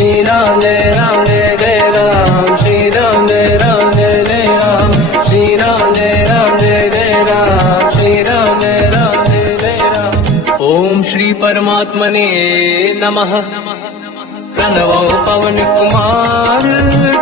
श्री राम जय जय राम, श्री राम जय जय राम, श्री राम जय जय राम, श्री राम जय जय राम। ओम श्री परमात्मने नमः। प्रणवो पवन कुमार,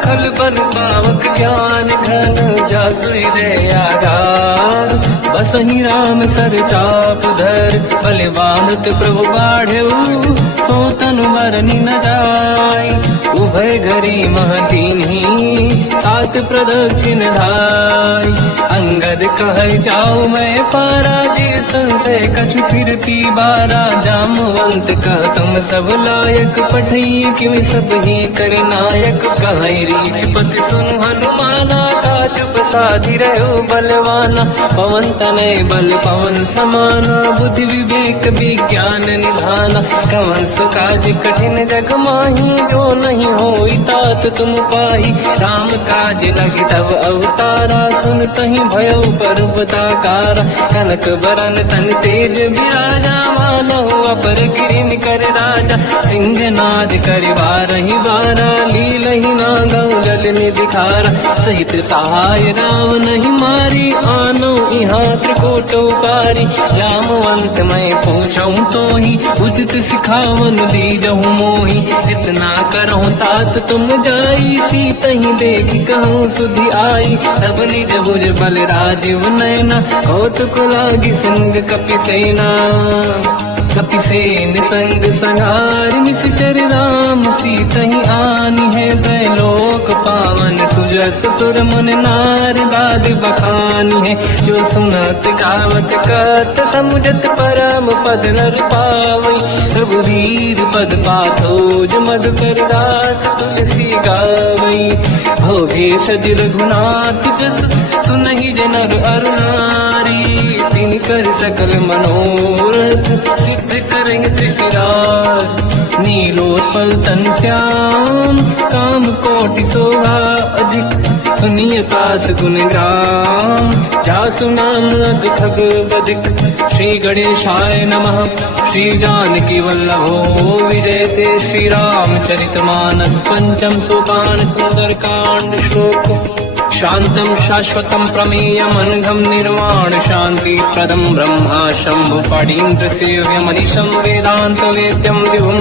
खल बल पावक ज्ञान घन, जासु हृदय आधार। बसहि राम सर चाप धर, बलवानत प्रभु बाढ़ऊ, सो तनु मरनि न जाय। उभय घरी महदीन्ही, सात प्रदक्षिण धाय। अंगद कह जाऊ मैं पारा, जी संशय कछु फिरती बारा। जामवंत कह तुम सब लायक, पठई किम सब ही कर नायक। कहीं रीछ पति सुन हनुमाना, काज प्रसादी रहो बलवाना। पवन तनय बल पवन समाना, बुद्धि विवेक विज्ञान निधाना। कवन सुकाज कठिन जग माही, जो नहीं होई तात तुम पाही। राम काज लगी तब अवतारा, सुन तहि भयो पर्वताकारा। कनक बरन तन तेज बिराजा, मानहु अपर गिरिन कर राजा। सिंह नाद करिवारहि बारा, लीलहि नागौ जल निधिखारा। सहित सहाय राम नहीं मारी, आनो इहाँ त्रिकोट उपारी। जामवंत मैं पूछऊँ तोहि, उचित सिखावन दीजहु मोहि। इतना करहु तात तुम जाई, सीतहि देखि कहूँ सुधि आई। तब निज भुज बल राजीव नैना, कौतुक लागी सिंह कपिसेना। कपिसेन संग संहार, निश्चर राम सीतहि आनी है। त्रैलोक पावन सुजस सुर मुन नार, गाद बखानी है। जो सुनत गावत कत, समुझत परम पद नर पावई। रघुवीर पद पाथोज, मधुकर दास तुलसी गावई। भोगे सज रघुनाथ जस, सुनहि जनर अरु नारी। तिन कर सकल मनोरथ, सिद्ध करें त्रिशिरार। नीलोत्पल तन श्याम, काम कोटि शोभा अधिक। सुनिय कास गुण ग्राम, जासु नाम अग खग बदिक। श्री गणेशाय नमः। श्री जानकी वल्लभो विजयते, श्री रामचरित मानस। पंचम सोपान सुंदर कांड श्लोक। शांतं शाश्वतं प्रमेयम्, अनघं निर्वाण शांति प्रदं। ब्रह्मा शंभु फणीन्द्र सेव्यमनिशं, वेदांत वेद्यं विभुं।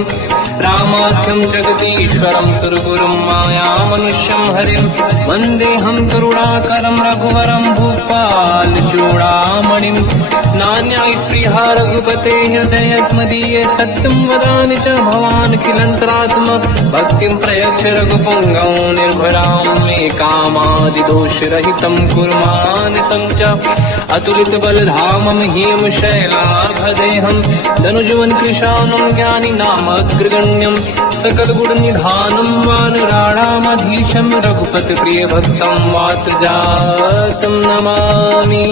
रामाख्यं जगदीश्वरं, सुरगुरुं मायामनुष्यं हरिं। वन्देऽहं करुणाकरं रघुवरं, भूपाल चूडामणिं। नान्या स्पृहा रघुपते हृदय स्मदीये, सत्यं वदामि च भवान् खिलन्तरात्मा। भक्तिं प्रयच्छ रघुपुङ्गं, निर्भरां मे कामादि दोषरहितं कुर्मानसं च। अतुलित बलधामं ह्येम शैलाभदेहं, धनुजवन कृशानं ज्ञानी नाम अग्रगण्यं। सकल गुण निधानं वानराणामधीशं, रघुपति प्रिय भक्तं वातजातं नमामि।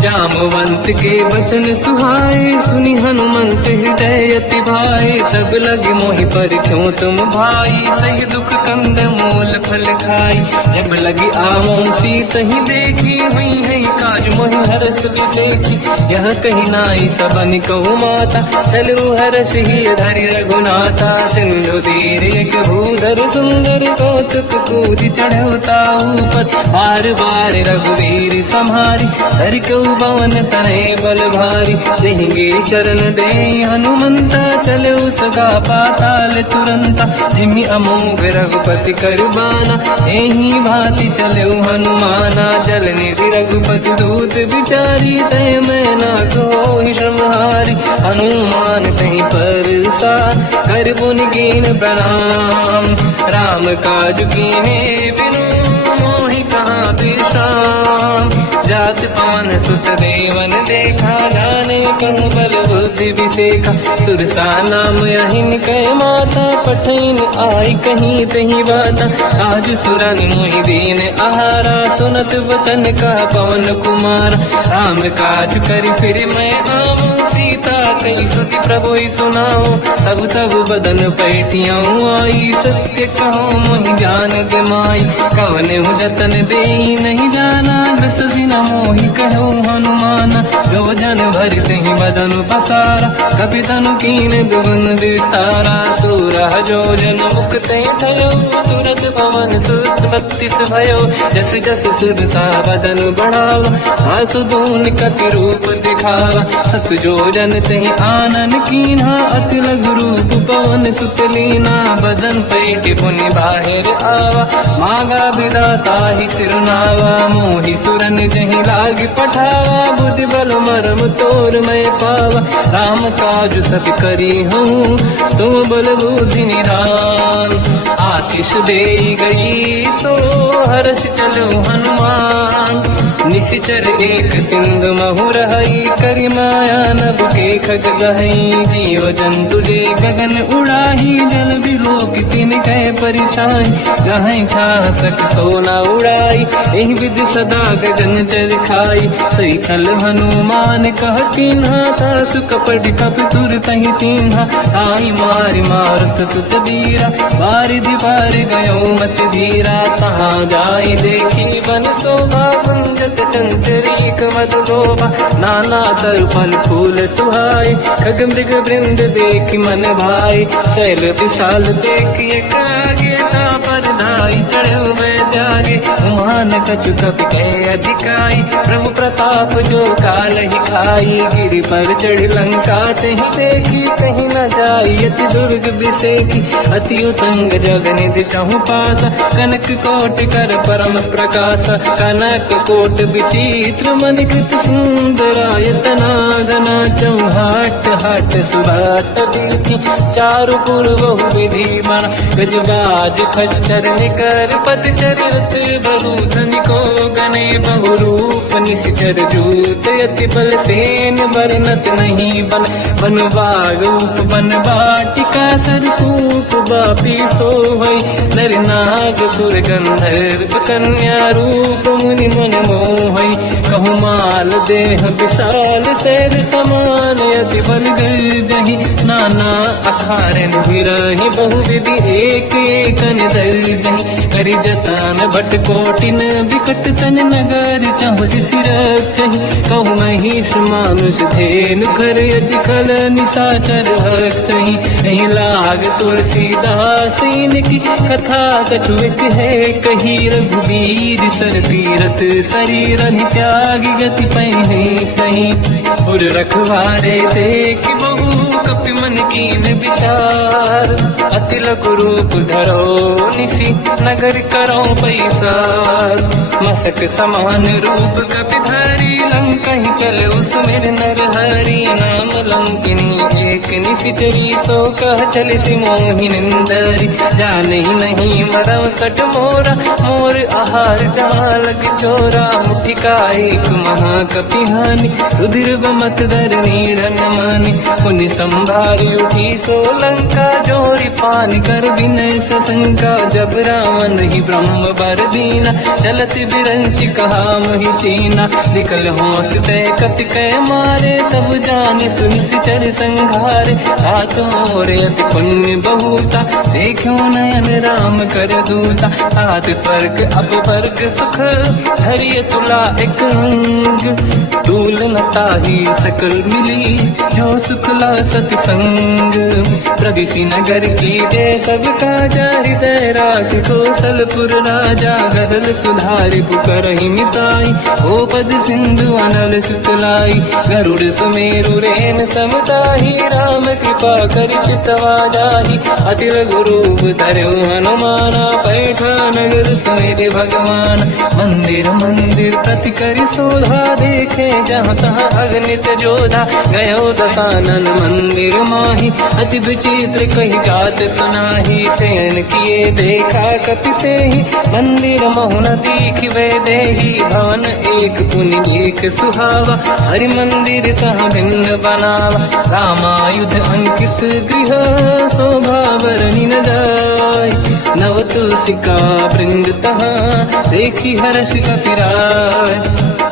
जामवंत के वचन सुहाए, सुनि हनुमंत हृदय अति भाए। तब लगे मोहि पर क्यों तुम भाई, सही दुख कंद मूल फल खाई। जब लगी आवों सीतहि देखी, हुई है काज मोहि हरस बिसेखी। यह कही नाई सबन कहु माता, चलु हरष ही धरि रघुनाथा। सिंधु तीर एक भूधर सुंदर, कौतुक कूदि चढ़ौता ऊपर। बार बार रघुवीर सम्हारी, धरि कऊ पवन तनय बल भारी। देंगे चरण दे हनुमंता, चले सगा पाताल तुरंता। जिमि अमोघ रघुपति कर बाना, एहि भांति चले हनुमाना। जल निधि रघुपति दूत बिचारी, तय मैं ना कोहि श्रमहारी। हनुमान तहि परसा, कर पुनि कीन प्रणाम। राम काज कीन्हे बिनु, मोहि कहाँ विश्राम। जात पावन सुत देवन देखा, जाने कहूँ बल बुद्धि विसेखा। सुरसा नाम अहिन कह माता, पठैन आई कहीं तही बाता। आज सुरन मोहि दीन आहारा, सुनत वचन का पवन कुमार। राम काज करि फिर मैं आऊँ, सीता कई सुति प्रभु सुनाओ। तब तब बदन पैठियाँ आई, सत्य कहो मोहि जान गमाई। कवन जतन दे नहीं जाना, दस दिन मोहि कहो हनुमाना। जो जन भरते ही बदन पसारा, कपि तनु कीन दुगुन विस्तारा। 16 जोजन मुक्ते थयो, तुरत पवन सुत 32 भयो। जस जस सुरसा बदन बढ़ावा, आसु दून कपि रूप दिखावा। 7 जोजन तहि आनन कीन्हा, अति लघु रूप पवन सुत लीना। बदन पैठ पुनि बाहिर आवा, मांगा विधाता ही सिरनावा। मोहि सुरन जहि लाग पठावा, बुद्धि बल मरम तोर मैं पावा। राम काज सब करी हूँ, तुम बल बुद्धि निधान। आशीष दे गई सो हर्ष चलो हनुमान। निशिचर एक सिंधु महु रहई, करि माया नभ के खग गहई। जीव जंतु ले गगन उड़ाही, जल बिलोक तिन कह परिछाई। गहई छासक सोना उड़ाई, एहि विधि सदा गगन चर खाई। सही छल हनुमान कह कीन्हा, तासु कपट कप तुर तहि चिन्हा। आई मारि मारुत सुत बीरा, बारिधि पार गयो मत धीरा। तहाँ जाई देखी बन शोभा, कुंजत चंचरीक मधु लोभा। नाना तरु फल फूल सुहाई, खग मृग वृंद देख मन भाई। शैल विशाल देखिए आगे, ना पर धाई चढ़ो मैं त्यागे। उमान कछु कपि कह अधिकाई, प्रभु प्रताप जो काल ही खाई। गिरि पर चढ़ लंका तहि देखी, कहीं न जाई अति दुर्ग बिसेकी। अति उतंग जग निधि चहु पासा, कनक कोट कर परम प्रकाश। कनक कोट विचित्र मणिकृत सुंदरायतना। घना चौहाट हाट सुभाट दीर्घि, चारु पुर बहु विधि बना। गजबाज खच्चर निकर पतचर रथ, बहु धनिको गणे बहु रूप। निशिचर जूत अति बल सेन, बरनत नहीं बन। बन बाग रूप बन बाटिका, सरकूप बापी सोहई। नर नाग सुर गंधर्व कन्या, रूप मुनि मन मोहई। कहु माल देह विशाल, शैल समान अति बल गर्जहि। नाना अखारन विरहि, बहु विधि एक एकन दर्जहि। करि जतन भट कोटिन, विकट तन नगर चहु सिरक्षहि। कहु महिष मानुष धेनु, घर अजकल निशाचर भक्षहि। एहि लाग तुलसीदास इनकी, कथा कछु एक है कही। रघुबीर सर तीरथ, शरीर त्यागी गति पहि सही। उर रखवारे देख बहु, कपि मन कीन विचार। अति लघु रूप धरो निशि, नगर करो पैसार। मसक समान रूप कपि धरी, लंका ही चले उसमें नर हरि। नाम लंकिनी एक निशिचरी, सो कह चल सि मोहि निंदरी। जाने नहीं मरम सट मोरा, मोर आहार जाल किचोरा। मुठिका एक महाकपि हानि, रुधिर बमत धर नीड़न मानि। पुनि संभारी उठी सो लंका, जोरी पानी कर विनय सशंका। जब रावण ही ब्रह्म बर दीना, चलत बिरंच कहा मोहि चीना। निकल होश तय कपि कह मारे, तब जाने सुनि सिचर संघारे। हाथों रे अति पुण्य बहुता, देखो नयन राम कर दूता। हाथ स्वर्ग अब वर्ग सुख, धरिय तुला एक अंग। दूल न ताहि सकल मिली, जो सुखला सतसंग। प्रदिशि नगर की जय सब काजा, हृदय राख कौशलपुर राजा। गदल सुधारि पुकारहि मिताई, ओ पद सिंधु अनल सुतलाई। गरुड़ सुमेरु रेन समताहि, राम कृपा करि चितवा जाहि। अति लघु रूप धरऊ हनुमाना, पैठा नगर सुमेरे भगवान। मंदिर मंदिर प्रति करि शोधा, देखे जहाँ तहाँ अगणित जोधा। गयो दशानन मंदिर माहि, अति विचित्र कही जात सुनाही। शयन किए देखा कपि तेहि, मंदिर महु न दीखिबे देहि। भवन एक पुनि एक सुहावा, हरि मंदिर तहाँ भिन्न बनावा। रामायुध अंकित गृह, शोभा बरनि न जाय। नवत तुलसी का वृंद तहाँ देखी हर्ष कपिराय।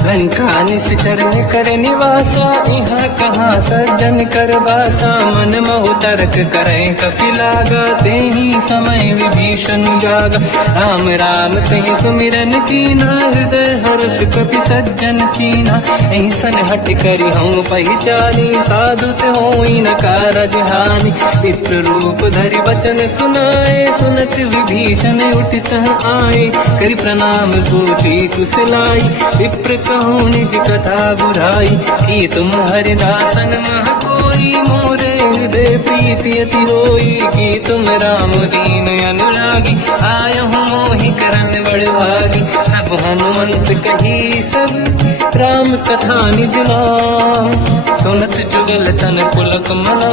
लंका निश्चर कर निवासा यहाँ कहाँ सज्जन कर बासा। मन मोह तर्क करें कपिलागा ते ही समय विभीषण जागा। राम राम कहीं सुमिरन कीना हृदय हर्ष कपि सज्जन चीना। ऐसन हट करी हम पहचानी साधु ते होई न कारज हानि। चित्र रूप धरि वचन सुनाए सुनत विभीषण उठित आए। करि प्रणाम पूछी कुशलाई विप्र कहूँ निज कथा बुराई। कि तुम हरिदासन मह कोई मोरे हृदय प्रीति अति होई। कि तुम राम दीन अनुरागी आयहु मोहि करन बड़ भागी। तब हनुमंत कही सब राम कथा निज नाम। सुनत जुगल तन पुलक मना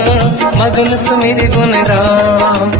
मगन सुमिर गुण राम।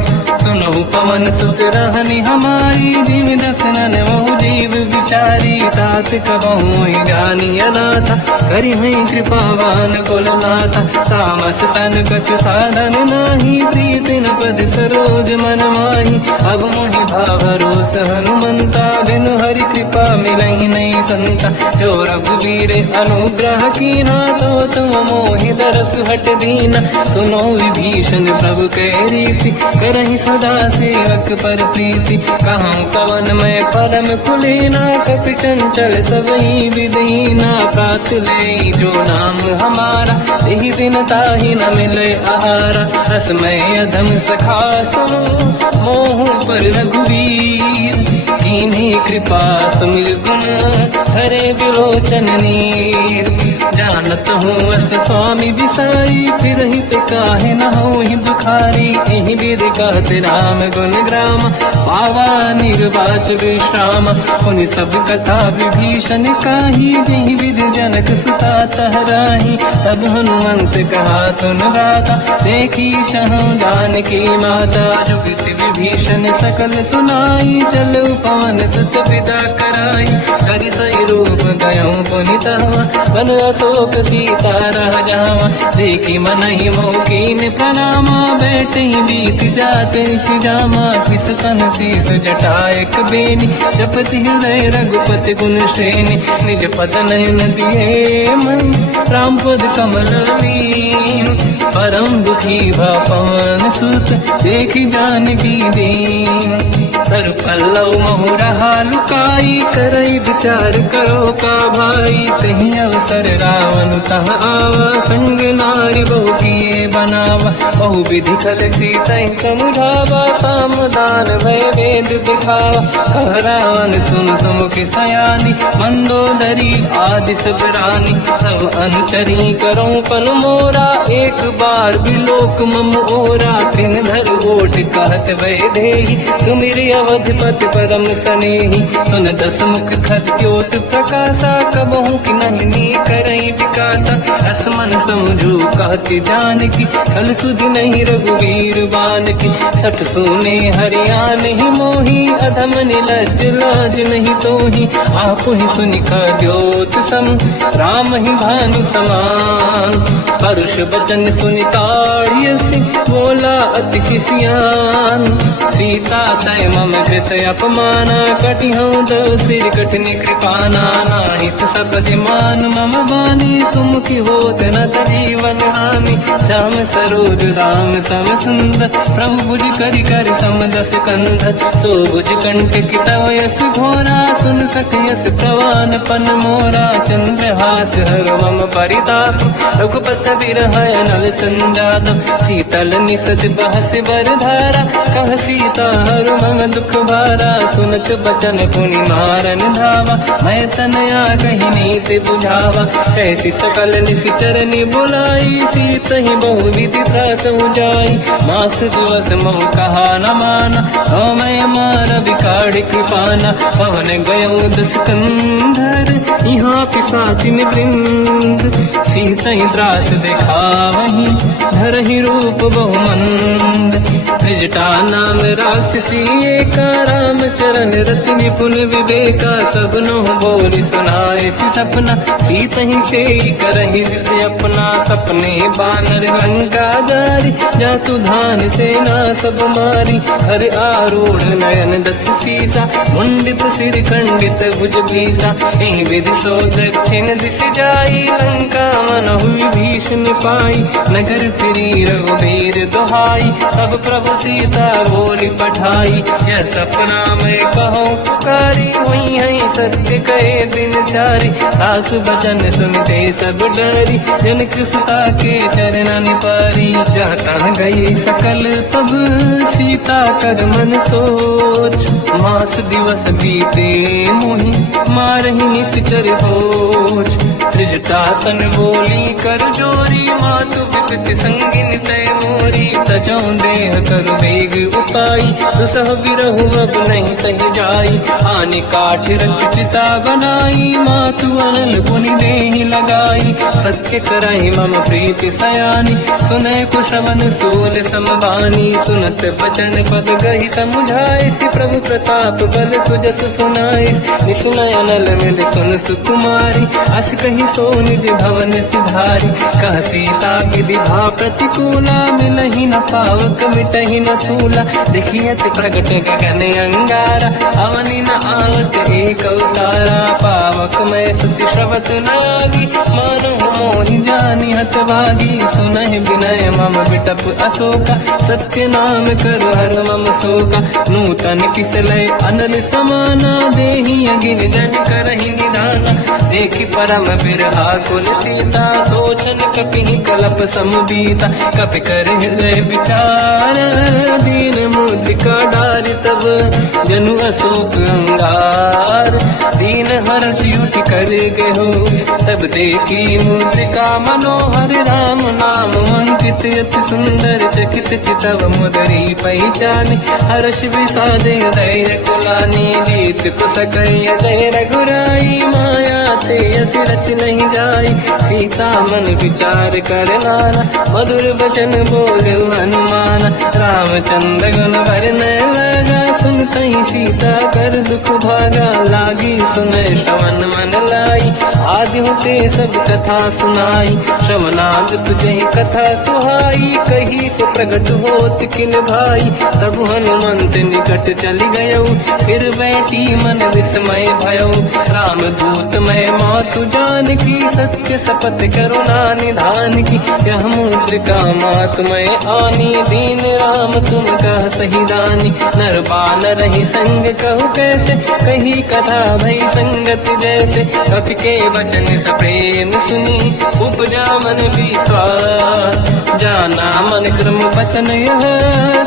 सुनहु पवन सुत रहनि हमारी जीव दसनन मोह जीव विचारी। तात कबहु जानी अनाथा करि हई कृपावान कुलनाथा। तामस तन कछु साधन नाही प्रीत न पद सरोज मन माही। अब मोहि भावरोस हनुमंता बिनु हरि कृपा मिलहि नहीं संता। जो रघुवीर अनुग्रह कीना तो तुम मोहि दरस हट दीना। सुनो विभीषण प्रभु के रीति करहि सदा सेवक पर प्रीति। कहूँ कवन में परम कुलीना कपि चंचल सबही विदीना। प्रात ले जो नाम हमारा यही दिन ताहि न मिले आहारा। रसमय अधम सखा सुनो मोह पर रघुवीर। कीन्ही कृपा सुमिर गुण हरे विलोचन नीर। जानत हूँ अस स्वामी विसाई फिर हित काहे न होहि दुखारी। एहि विधि कहते राम गुण ग्राम पावा निर्वाच विश्राम। उन सब कथा विभीषण काही जेहि विधि जनक सुता तहराही। तब हनुमंत कहा सुन राता देखी चहु जानकी माता। जुगति विभीषण सकल सुनाई चलो पवन सुत पिता कराई। करि सही रूप गयऊँ पुनितवा बन अशोक सीता रह जावा। देखी मनहि मोकीन प्रणामा बैठे बीत जाते सिजामा। किस तन शीस जटायक बेनी जपति हृदय रघुपति गुण श्रेणी। निज पद नयन दिए मन राम पद कमल लीन। परम दुखी भा पवन सुत देखी जानकी दीन। तर पल्लव महु रहा लुकाई करई विचार करो का भाई। तही अवसर रावण तह आवा संग नारी बहु किए बनावा। बहु विधि खल सीता समुझावा सामदान भय वेद दिखावा। कह रावण सुन सुमुख सयानी मंदोदरी आदि सब रानी। सब अनुचरी करो पन मोरा एक बार बिलोक मम ओरा। त्रिन धर ओट कहत भय देहि सुमिरि अवधपति परम सनेहि। सुन दस मुख खद्योत प्रकाशा कबहु कि नहिनी करई विकासा। असमन समझू कहती जानकी कल सुधि नहीं रघुवीर बानकी। सठ सुने हरियाण ही मोही अधम निलज लाज नहीं तोही। आप ही सुनि खद्योत सम राम ही भानु समान। परुष बचन सुनि ताड़ियसि बोला अति किसियान। सीता तय मम कृत अपमाना कटिहऊँ दो सिर कठिन कृपाना। नाहित सपदि मान मम बानी सुमुखी होत न जीवन हानि। श्याम सरोज राम सम सुंदर प्रभु भुज करि कर समदस कंधर। सो भुज कंठ तव यस घोरा सुन सखयस प्रवान पन मोरा। चंद्रहास हर मम परिताप रघुपति बिरह नल संजात। शीतल निसत बहस बरधारा कह सीता हर मम दुख भारा। सुनत बचन पुनि मारन धावा मैं तनया कही नीति बुझावा। ऐसी सकल निश्चर बुलाई सीत ही बहु विधि त्रास जाई। मास दिवस मोह कहा न माना तो मैं मार बिकाड़ कृपाना। पवन गयो दुष्कंधर यहाँ पिशाचिन वृंद। सीत ही त्रास दिखावहीं धरहि रूप बहुमंद। त्रिजटा नाम राक्षसी एका, राम चरण रति निपुण विवेका, सबनो बोल सुनाए सी सपना, सीत ही से करहि जिद अपना, सपने बानर लंका जारी, जातु धान सेना सब मारी, हर आरूढ़ नयन दत्त सीसा, मुंडित सिर खंडित भुज भीसा, एहि विधि सो दक्षिण दिश जाई, लंका मन हुई भीषण पाई, नगर फिरी रघुबीर दुहाई, तब प्रभु सीता बोली पठाई, यह सपना मैं कहूँ पुकारी, हुई है सत्य कहे दिन चारी, सास बचन सुनते सब डरी, जनक सुता के चरण पारी, जहाँ तहाँ गई सकल तब सीता कर मन सोच, मास दिवस बीते मोहि मारहि निश्चर होच, त्रिजटासन बोली कर जोरी, मातु विपति संगिन तय मोरी, तजो देह कर वेग उपाई, दुसह विरहु अब नहीं सही जाई, आने काठ रख चिता बनाई, मातु अनल पुनि देहि लगाई, सत्य कराई मम प्रीति सयानी, सुनय कुशवन सूल समबानी, सुनत बचन पद गहि समुझाए, सि प्रभु प्रताप बल सुजस सुनाई, निसुनय अनल मिल सुन सुकुमारी, अस कहि सो निज भवन सिधारी, कह सीता विधि भा प्रतिकूला, मिलहि न पावक मिटहि न सूला, देखियत प्रगट गगन अंगारा, अवनि न आवत एक अवतारा, पावक मैं सुति श्रवत न आगी, मानो मोहि जानि हतभागी, सुनहि विनय मम विटप अशोका, सत्य नाम करु हर मम शोका, नूतन किसलय अनल समाना, देहि अगिन जन करहि निधाना, देखि परम बिरहा कुल सीता, सोचन कपिहि कलप समबीता, कपि कर हृदय विचार, दीन मुद्रिका डारि तब जनु अशोक अंगार, दीन हर्ष युति कर गेहो, तब देखी मुद्रिका मनोहर, राम नाम अंकित अति सुंदर, चकित चितव मुदरी पहचान, हर्ष विषादे धैर्य कुलानी, जीत कुसकय जय रघुराई, माया ते अस रच नहीं जाई, सीता मन विचार कर नाना, मधुर बचन बोले हनुमान, रामचंद्र गुण वरनय लगा, सुनते ही सीता कर दुख भागा, लागी सुनय श्रवण मन लाई, आदि होते सब कथा सुनाई, श्रवणाद तुझे कथा सुहाई, कही से प्रगट होत किन भाई, तब हनुमंत निकट चली गयो, फिर बैठी मन विस्मय भयो, राम दूत मैं मातु जान की, सत्य शपथ करुणा निधान की, यह मुद्रिका मात मैं आनी, दीन राम तुम कह सही दानी, नर बानर ही संग कहु कैसे, कही कथा भई संगत जैसे, कपि के वचन सप्रेम सुनी, उपजा मन विश्वास, जाना मन क्रम वचन यह,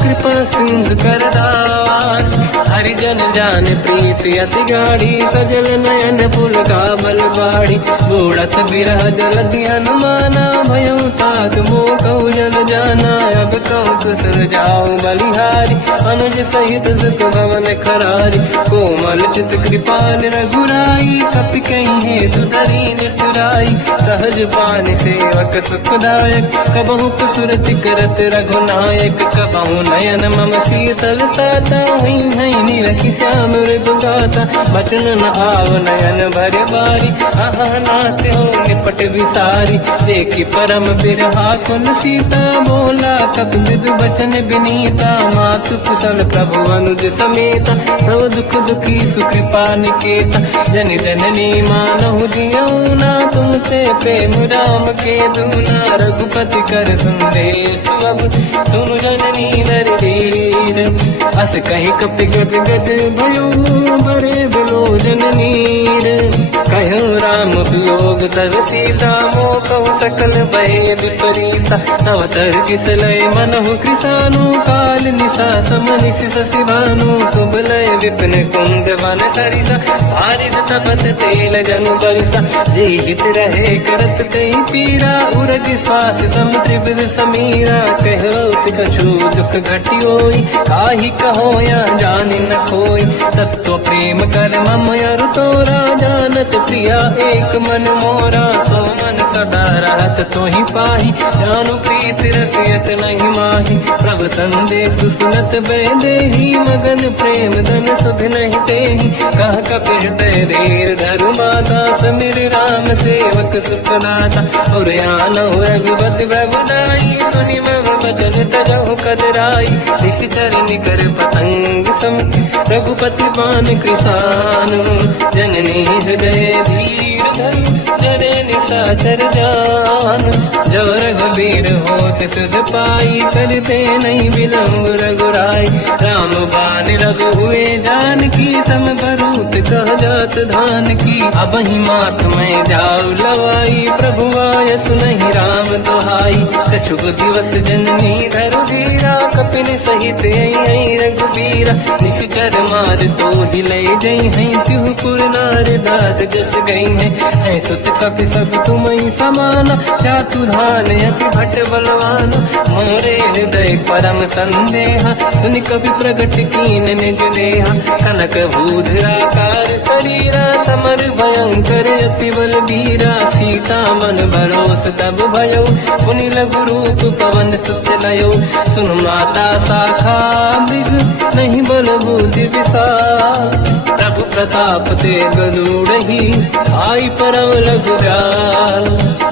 कृपा सिंधु कर दास, हरिजन जान प्रीति अति गाढ़ी, सजल नयन फूल का बल बाड़ी, बूढ़त बिरह जल हनुमाना, भयो तात मोह कहु जल जाना, अब कहु कुशल जाओ बलिहारी, अनुज सहित सुख भवन खरारी, कोमल चित कृपाल रघुराई, कपि कहीं हेतु धरी निठुराई, सहज पान सेवक सुखदायक, कबहु कुसुरति करत रघुनायक, कबहु नयन मम शीतल ताता, हुई है नीरखि श्याम मृदुगाता, बचन न आव नयन भर बारी, आहा नाथ हो निपट विसारी, देखि परम बिरहा कुल सीता, बोला कपि मृदु बचन विनीता, मातु कुशल प्रभु अनुज समेता, सब दुख दुखी सुखी पानिकेता, जन जननी मानहु जियौना, तुम ते प्रेम राम के दूना, रघुपति कर संदेश अब तुम जननी नर धीर, अस कहि कपि गद गद भयो, बरे बिलोचन नीर, कहो राम वियोग तब सीता, मोह कहु सकल भय विपरीता, तव तर किसलय मनहु कृसानु, काल निशा समनिश शशि भानु, कुबलय विपिन कुंद वन सरिसा, बारिद तपत तेल जनु बरसा, जीवित रहे करत कई पीरा, उरग श्वास सम त्रिविध समीरा, कहो कछु दुख घटी होई, काहि कहो या जानि न खोई। तत्व प्रेम कर मम अरु तोरा, जानत प्रिया एक मन मोरा। सो मन सदा रहत तोहि पाही, जानु प्रीत रसियत नहीं माही। प्रभु संदेश सुनत बैदेही, मगन प्रेम धन सुध नहीं तेहि। कह कपि हृदय धीर धरु माता, समिर राम सेवक सुख दाता। और आनहु रघुपति प्रभुदाई, सुनि मम बचन तजहु कदराई। निश्चर निकर पतंग सम, रघुपति पान कृसानु। जननी हृदय धीर धरु, जरे निशाचर जान। जो रघुबीर होत सुध पाई, करते नहीं विलम्ब रघुराई। राम बाण रघु हुए जानकी, तम भरूत कह जात धान की। अब ही मात मैं जाऊ लवाई, प्रभु आय सुनहि राम दुहाई। कछुक दिवस जननी धरु धीरा, कपिन सहित आई रघुबीरा। निश्चर मार तो हिलै जई हैं, तिहु पुर नार दाद जस गई है। सुत कपि सब तुमहि समाना, चातुर्धान अति भट बलवाना। मोरे हृदय परम संदेहा, सुनि कपि प्रगट कीन निज देहा। कनक भूधराकार शरीरा, समर भयंकर अति बलबीरा। सीता मन भरोस तब भयो, पुनि लघु रूप पवन सुत लयो। सुन माता शाखा मृग, नहीं बल बुद्धि विशाल। प्रभु प्रताप ते गरुड़हि, आई परम रघुराल।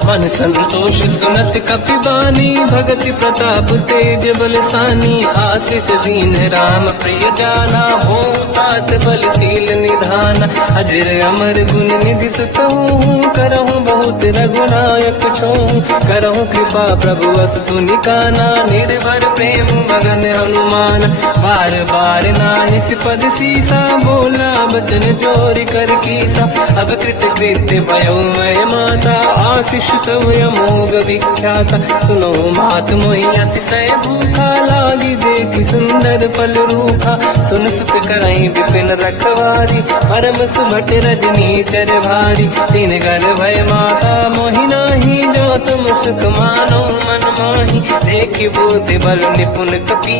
मन संतोष सुनत कपि बानी, भगति प्रताप तेज बलसानी। आशीष दीन राम प्रिय जाना, हो तात बलशील निधान। अजर अमर गुण निधि सुतहु, करहु बहुत रघुनायक छोहु। करहु कृपा प्रभु अस सुनि काना, निर्भर प्रेम मगन हनुमान। बार बार नाहिस पद सीसा, बोला बचन जोर कर कीसा। अब कृत कृत्य भयो मैं माता, आशीष तव अमोघ विख्याता। सुनो मात मोहि अतिशय भूखा, लागी देखि सुंदर फल रूखा। सुन सुत करहि विपिन रखवारी, परम सुभट रजनी चर भारी। तीन घर भय माता मोहि नाही, जो तुम सुख मानो मन माही। देखि बुद्धि बल निपुण कपि,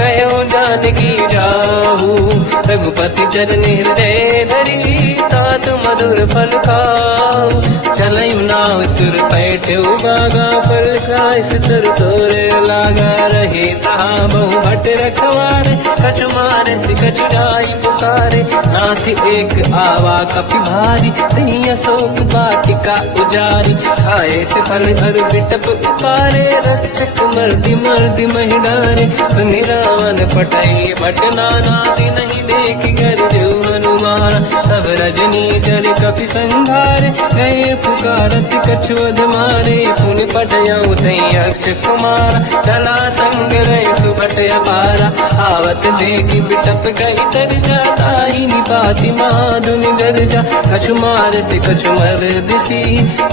कहो जानकी जाहू। रघुपति चरण हृदय धरी, तात मधुर फल खाऊ। चलयु नाव सुर पैठ्यु बागा, फल खाय सितर तोरे लागा। रहे तहाँ बहु भट रखवारे, कछु मारे सि कछु जाई पुकारे। नाथ एक आवा कपि भारी, दही अशोक वाटिका उजारी। खाए से फल हर बिटप उपारे, रक्षक मर्दि मर्दि महि डारे। सुनि रावण पटई भट नाना, नहीं देख कर जो हनुमान। तब रजनी जल कपि संघारे, गए पुकारत कछुअध मारे। पुनि पटयउ तई अक्ष कुमारा, चला संग रहे सुभट अपारा। आवत देखि बिटप गई तरजा, ताहि निपाति महाधुनि गरजा। कछु मार से कछु मर दिसी,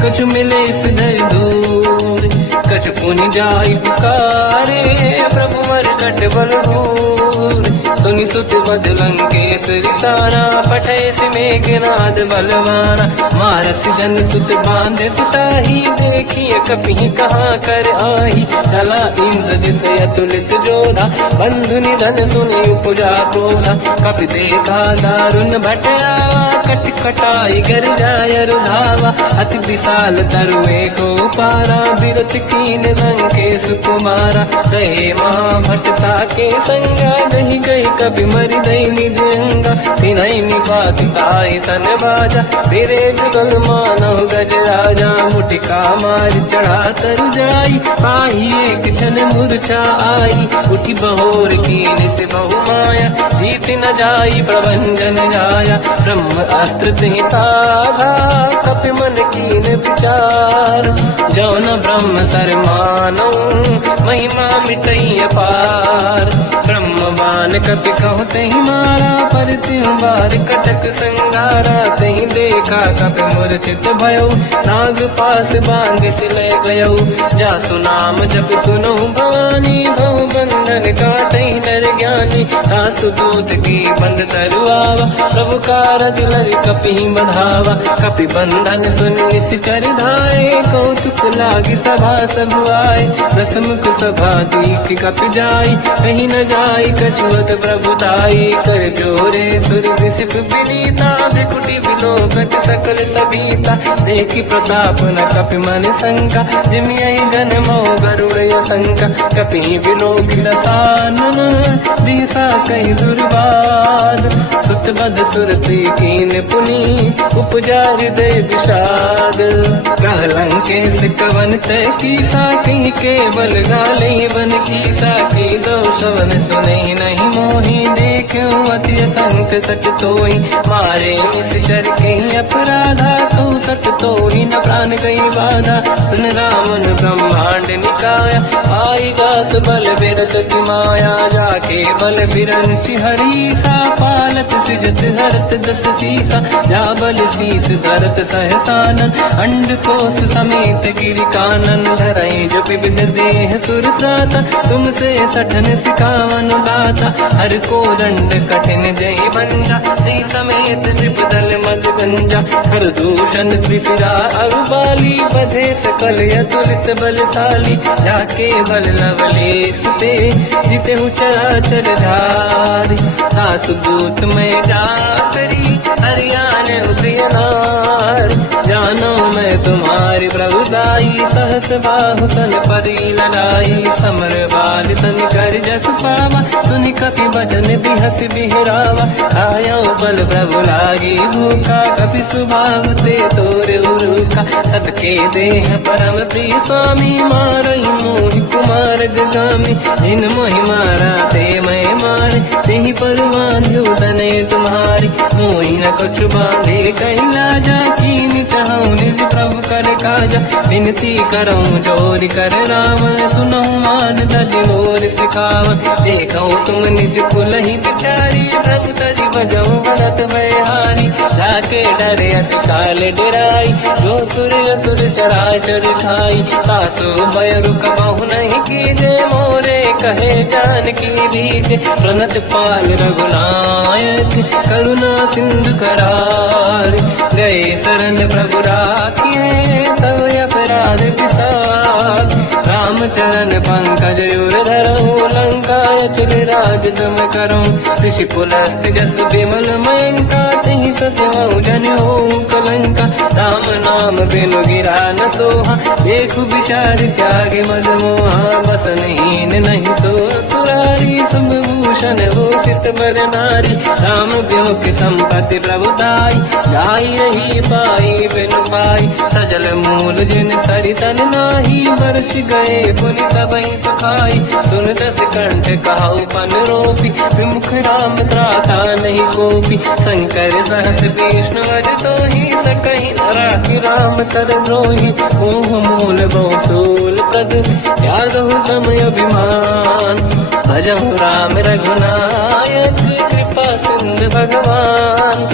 कछु मिले सिधर दूर। कछु पुनि जाई पुकारे, प्रभु मरकट बल भूर। सुनि सुत बद लंकेश रिसाना, पठय सि मेघनाद बलवाना। मारस जन सुत बांधे सिताही, देखिए कपि कहाँ कर आही। चला इंद्रजित अतुलित जोधा, बंधु निधन सुनि उपजा क्रोधा। कपि देखा दारुण भट आवा, कट कटाई गर जाय रुधावा। अति विशाल तरुए को पारा, बिरत कीन लंकेश कुमारा। रहे महाभटता के संगा, दही गई कपि मरि दई निज अंगा। तिन्हि निपाति ताहि सन बाजा, फिरे जुगल मानव गज राजा। मुटिका मार चढ़ा तरु जाई, पाही एक क्षण मूर्छा आई। उठी बहोर कीन से बहु माया, जीत न जाई प्रभंजन जाया। ब्रह्म अस्त्र तिहि साधा, कपि मन कीन विचार। जौन ब्रह्म सर मानो, महिमा मिटई अपार। ब्रह्म बाण कपि कहु तहि मारा, पर तिहु बार कटक संगारा। तहि देखा कपि मूर्छित भयो, नाग पास बांध सिलय गयो। जासु नाम जप सुनहु भवानी, बहु बंधन काटहि नर ज्ञानी। ज्ञानी दास दूत की बंद तरुआवा प्रभु कारज लरि कपि बंधावा कपि बंधन सुन निश्चर धाये कौतुक लागी सभा सब आए दसमुख सभा दीख कपि जाई कहीं न जाई कछुअत प्रभु दाई कर जोरे सुर विसिप विनीता बिकुटी विलोकत सकल सबीता देखी प्रताप न कपि मन शंका जिमियहि जन मोह गरुड़ शंका कपि विलोकित सानन दिशा कहीं दुर्बाद सुत बद सुरति कीन पुनी उपजा हृदय विषाद प्रहलंकेश कवन तय कीसा कहीं केवल गाले बन कीसा की दो शवन सुने नहीं मोही देखे अति संत सट तोई मारे निश्चर कहीं अपराधा तो सट तोही न प्राण कहीं बाधा सुन रामन ब्रह्मांड निकाया आई दास बल बिरत की माया जाके बल बिरंचि हरीसा पालत सिजत हरत दस सीसा जा बल शीस धरत सहसानन अंड कोश समेत गिरि कानन धरई जो विविध देह सुर त्राता तुमसे सठन सिखावन दाता हर को दंड कठिन जय बंजा सी समेत त्रिपदल मद गंजा हर दूषण त्रिशिरा अरुबाली बधे सकल यतुलित बलशाली जाके बल लवलेश ते जिते चराचर धारी दास दूत में जाकरी हरियाण प्रिय नार जानो मैं तुम्हारी प्रभुदाई सहस बाहु सन परी लड़ाई समर बाल सन कर जस पावा सुनि कपि भजन बिहस बिहरावा आयो बल प्रभु लागी भूखा कपि स्वभाव ते तोरे उरुखा सबके देह परम प्रिय स्वामी मारई मोहि कुमार गामी जिन मोहि मारा ते मैं मारे तेहि पर बांध्यो तनय तुम्हारी मोहि न कुछ बांधे कहीं लाजा कीन चाहूं निज प्रभु कर काजा विनती करऊं जोर कर राम सुनऊं मान तज मोर सिखाव देखऊं तुम निज कुल ही बिचारी प्रभु तज बजऊं बनत हारी जाके डरे अति काल डराई जो सुर असुर चराचर खाई तासु भय रुक बहु नहीं कीजे मोरे कहे जान की दीजे प्रणत पाल रघुनायक करुणा सिंधु करार गए शरण प्रभु राखिए तव अपराध विसार रामचरण पंकज उर धरऊं लंका चल राज तुम करूं ऋषि पुलस्त जस विमल मयंका तिहि ससवं जन हो कलंका राम नाम बिनु गिरा न सोहा देखु विचार त्यागे मद मोहा बसनहीन नहीं सो सुरारी शुभ भूषण हो सित बर नारी राम ब्यों की संपत्ति प्रभुदाई जाई रही पाई बिनु पाई सजल मूल जिन सरितन नाही वर्ष गए पुनि सबहि सुखाई सुन दस कंठ कहाऊ पन रोपी विमुख राम त्राता नहीं कोपी शंकर सहस विष्णु अज तो ही सकहि राखी राम कर द्रोही मोह मूल बहुसूल प्रद त्यागहु तम अभिमान भजहु राम रघुनायक कृपा सिंधु भगवान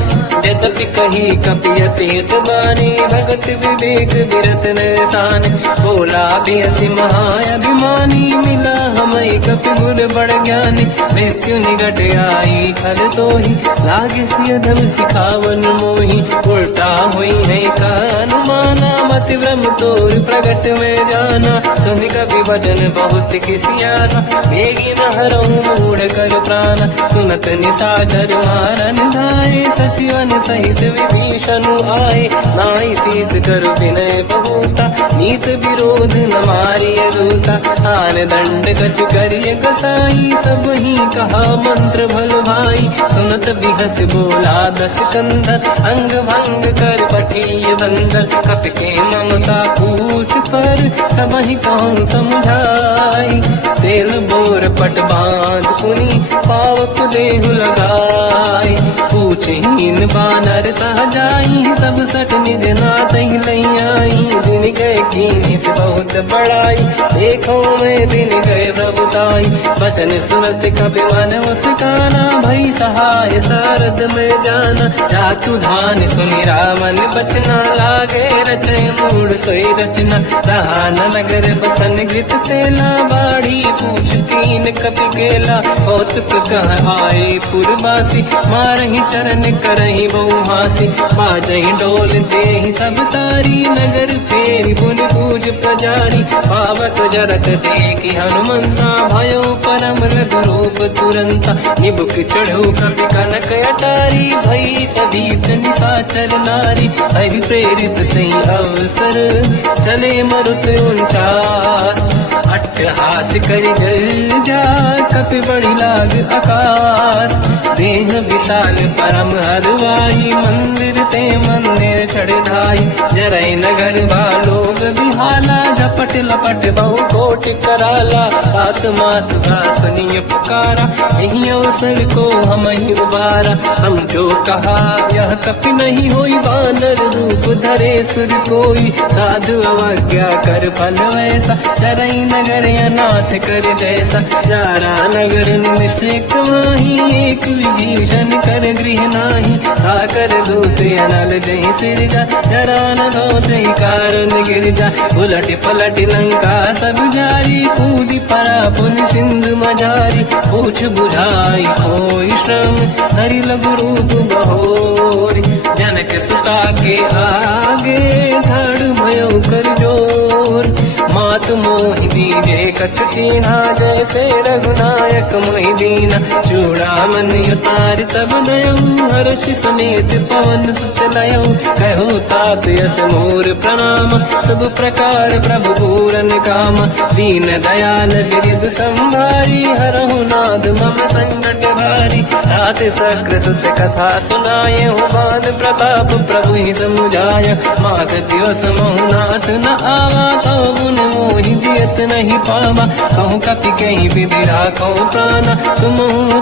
यद्यपि कही कपियतीत बानी भगत विवेक विरत निशान बोला बेसी महाअभिमानी मिला हमें कपि गुर बड़ ज्ञानी मृत्यु निकट आई खल तो ही लागे सियधम सिखावन मोही उल्टा हुई है का अनुमाना मति ब्रह्म तोर प्रगट में जाना सुन कभी वचन बहुत किसियाना बेगी न हरऊं मूढ़ कर प्राण सुनत निशाचर मारन धाये सचिवन सहित विभीषण आए नाई शीस कर विनय बहुता नीत विरोध न मारिय दूता आन दंड कछ करिय कसाई सब ही कहा मंत्र भल भाई सुनत बिहस बोला दस कंधर अंग भंग कर पठिय बंदर कपि के ममता पूछ पर सब ही कहूँ समझाई तेल बोर पट बांध पुनि पावक देहु लगाई पूछहीन बानर ता जाई तब सट निज नाथ ही नहीं आई दिन गए कीनी से बहुत बड़ाई देखो मैं दिन गए प्रभुताई बचन सुनत कभी मन मुस्काना भई सहाय सारद में जाना रातु धान सुनि रावण बचना लागे रचे मूड सोई रचना रहा न नगर बसन गीत तेला बाढ़ी पूछ कीन कपि केला कौतुक कह आए पुरवासी, मारही चरण करही बहु हासी, बाजही डोल देहि सब तारी, नगर फेरी पुन पूज प्रजारी, पावक जरत देखी हनुमंता, भयो परम रघुरूप तुरंता, निबुक चढ़ो कपि कनक अटारी, भई सभीत निशाचर नारी, हरि प्रेरित तई अवसर, चले मरुत 49, अट्टहास करि जल जा, कपि बड़ी लाग आकाश, देह विशाल परम हरवाई, मंदिर ते मंदिर चढ़ धाई, जरई नगर बालोग बिहाला, झपट लपट बहु कोटि कराला, सात मात का सुनिय पुकारा, यही अवसर को हम ही उबारा, हम जो कहा यह कपि नहीं होई, वानर रूप धरे सुर कोई, साधु अवज्ञा कर फल वैसा, जरई नगर अनाथ कर जैसा, जारा नगर निश्चित माही, एक विभीषण कर गृह नाही, आकर दूत अनल जय सिरजा, जरा न दौते कारण गिर जा, उलट पलट लंका सब जारी, कूदी परा पुन सिंधु मजारी, पूछ बुझाई कोई श्रम, हरि लघु रूप बहोरी, जनक सुता के आगे ठाड़ भयो कर जोर, मात मोहि दीजे कछ कीन्हा, जैसे रघुनायक मोहि दीना, चूड़ामन उतार तब नयऊ, हर्षि समेत पवन सुत नयऊ, कहो तात यस मोर प्रणाम, सब प्रकार प्रभु पूरन काम, दीन दयाल गिरिध संभारी, हरहु नाद मम संकट भारी, तात सक्र सुत कथा सुनाए, बाद प्रताप प्रभु ही समुझाय, मास दिवस महु नाथ न आवा, तो मुन मोहि जियत नहीं पावा, कहूँ कपि कहीं विधि राखो प्राणा, तुम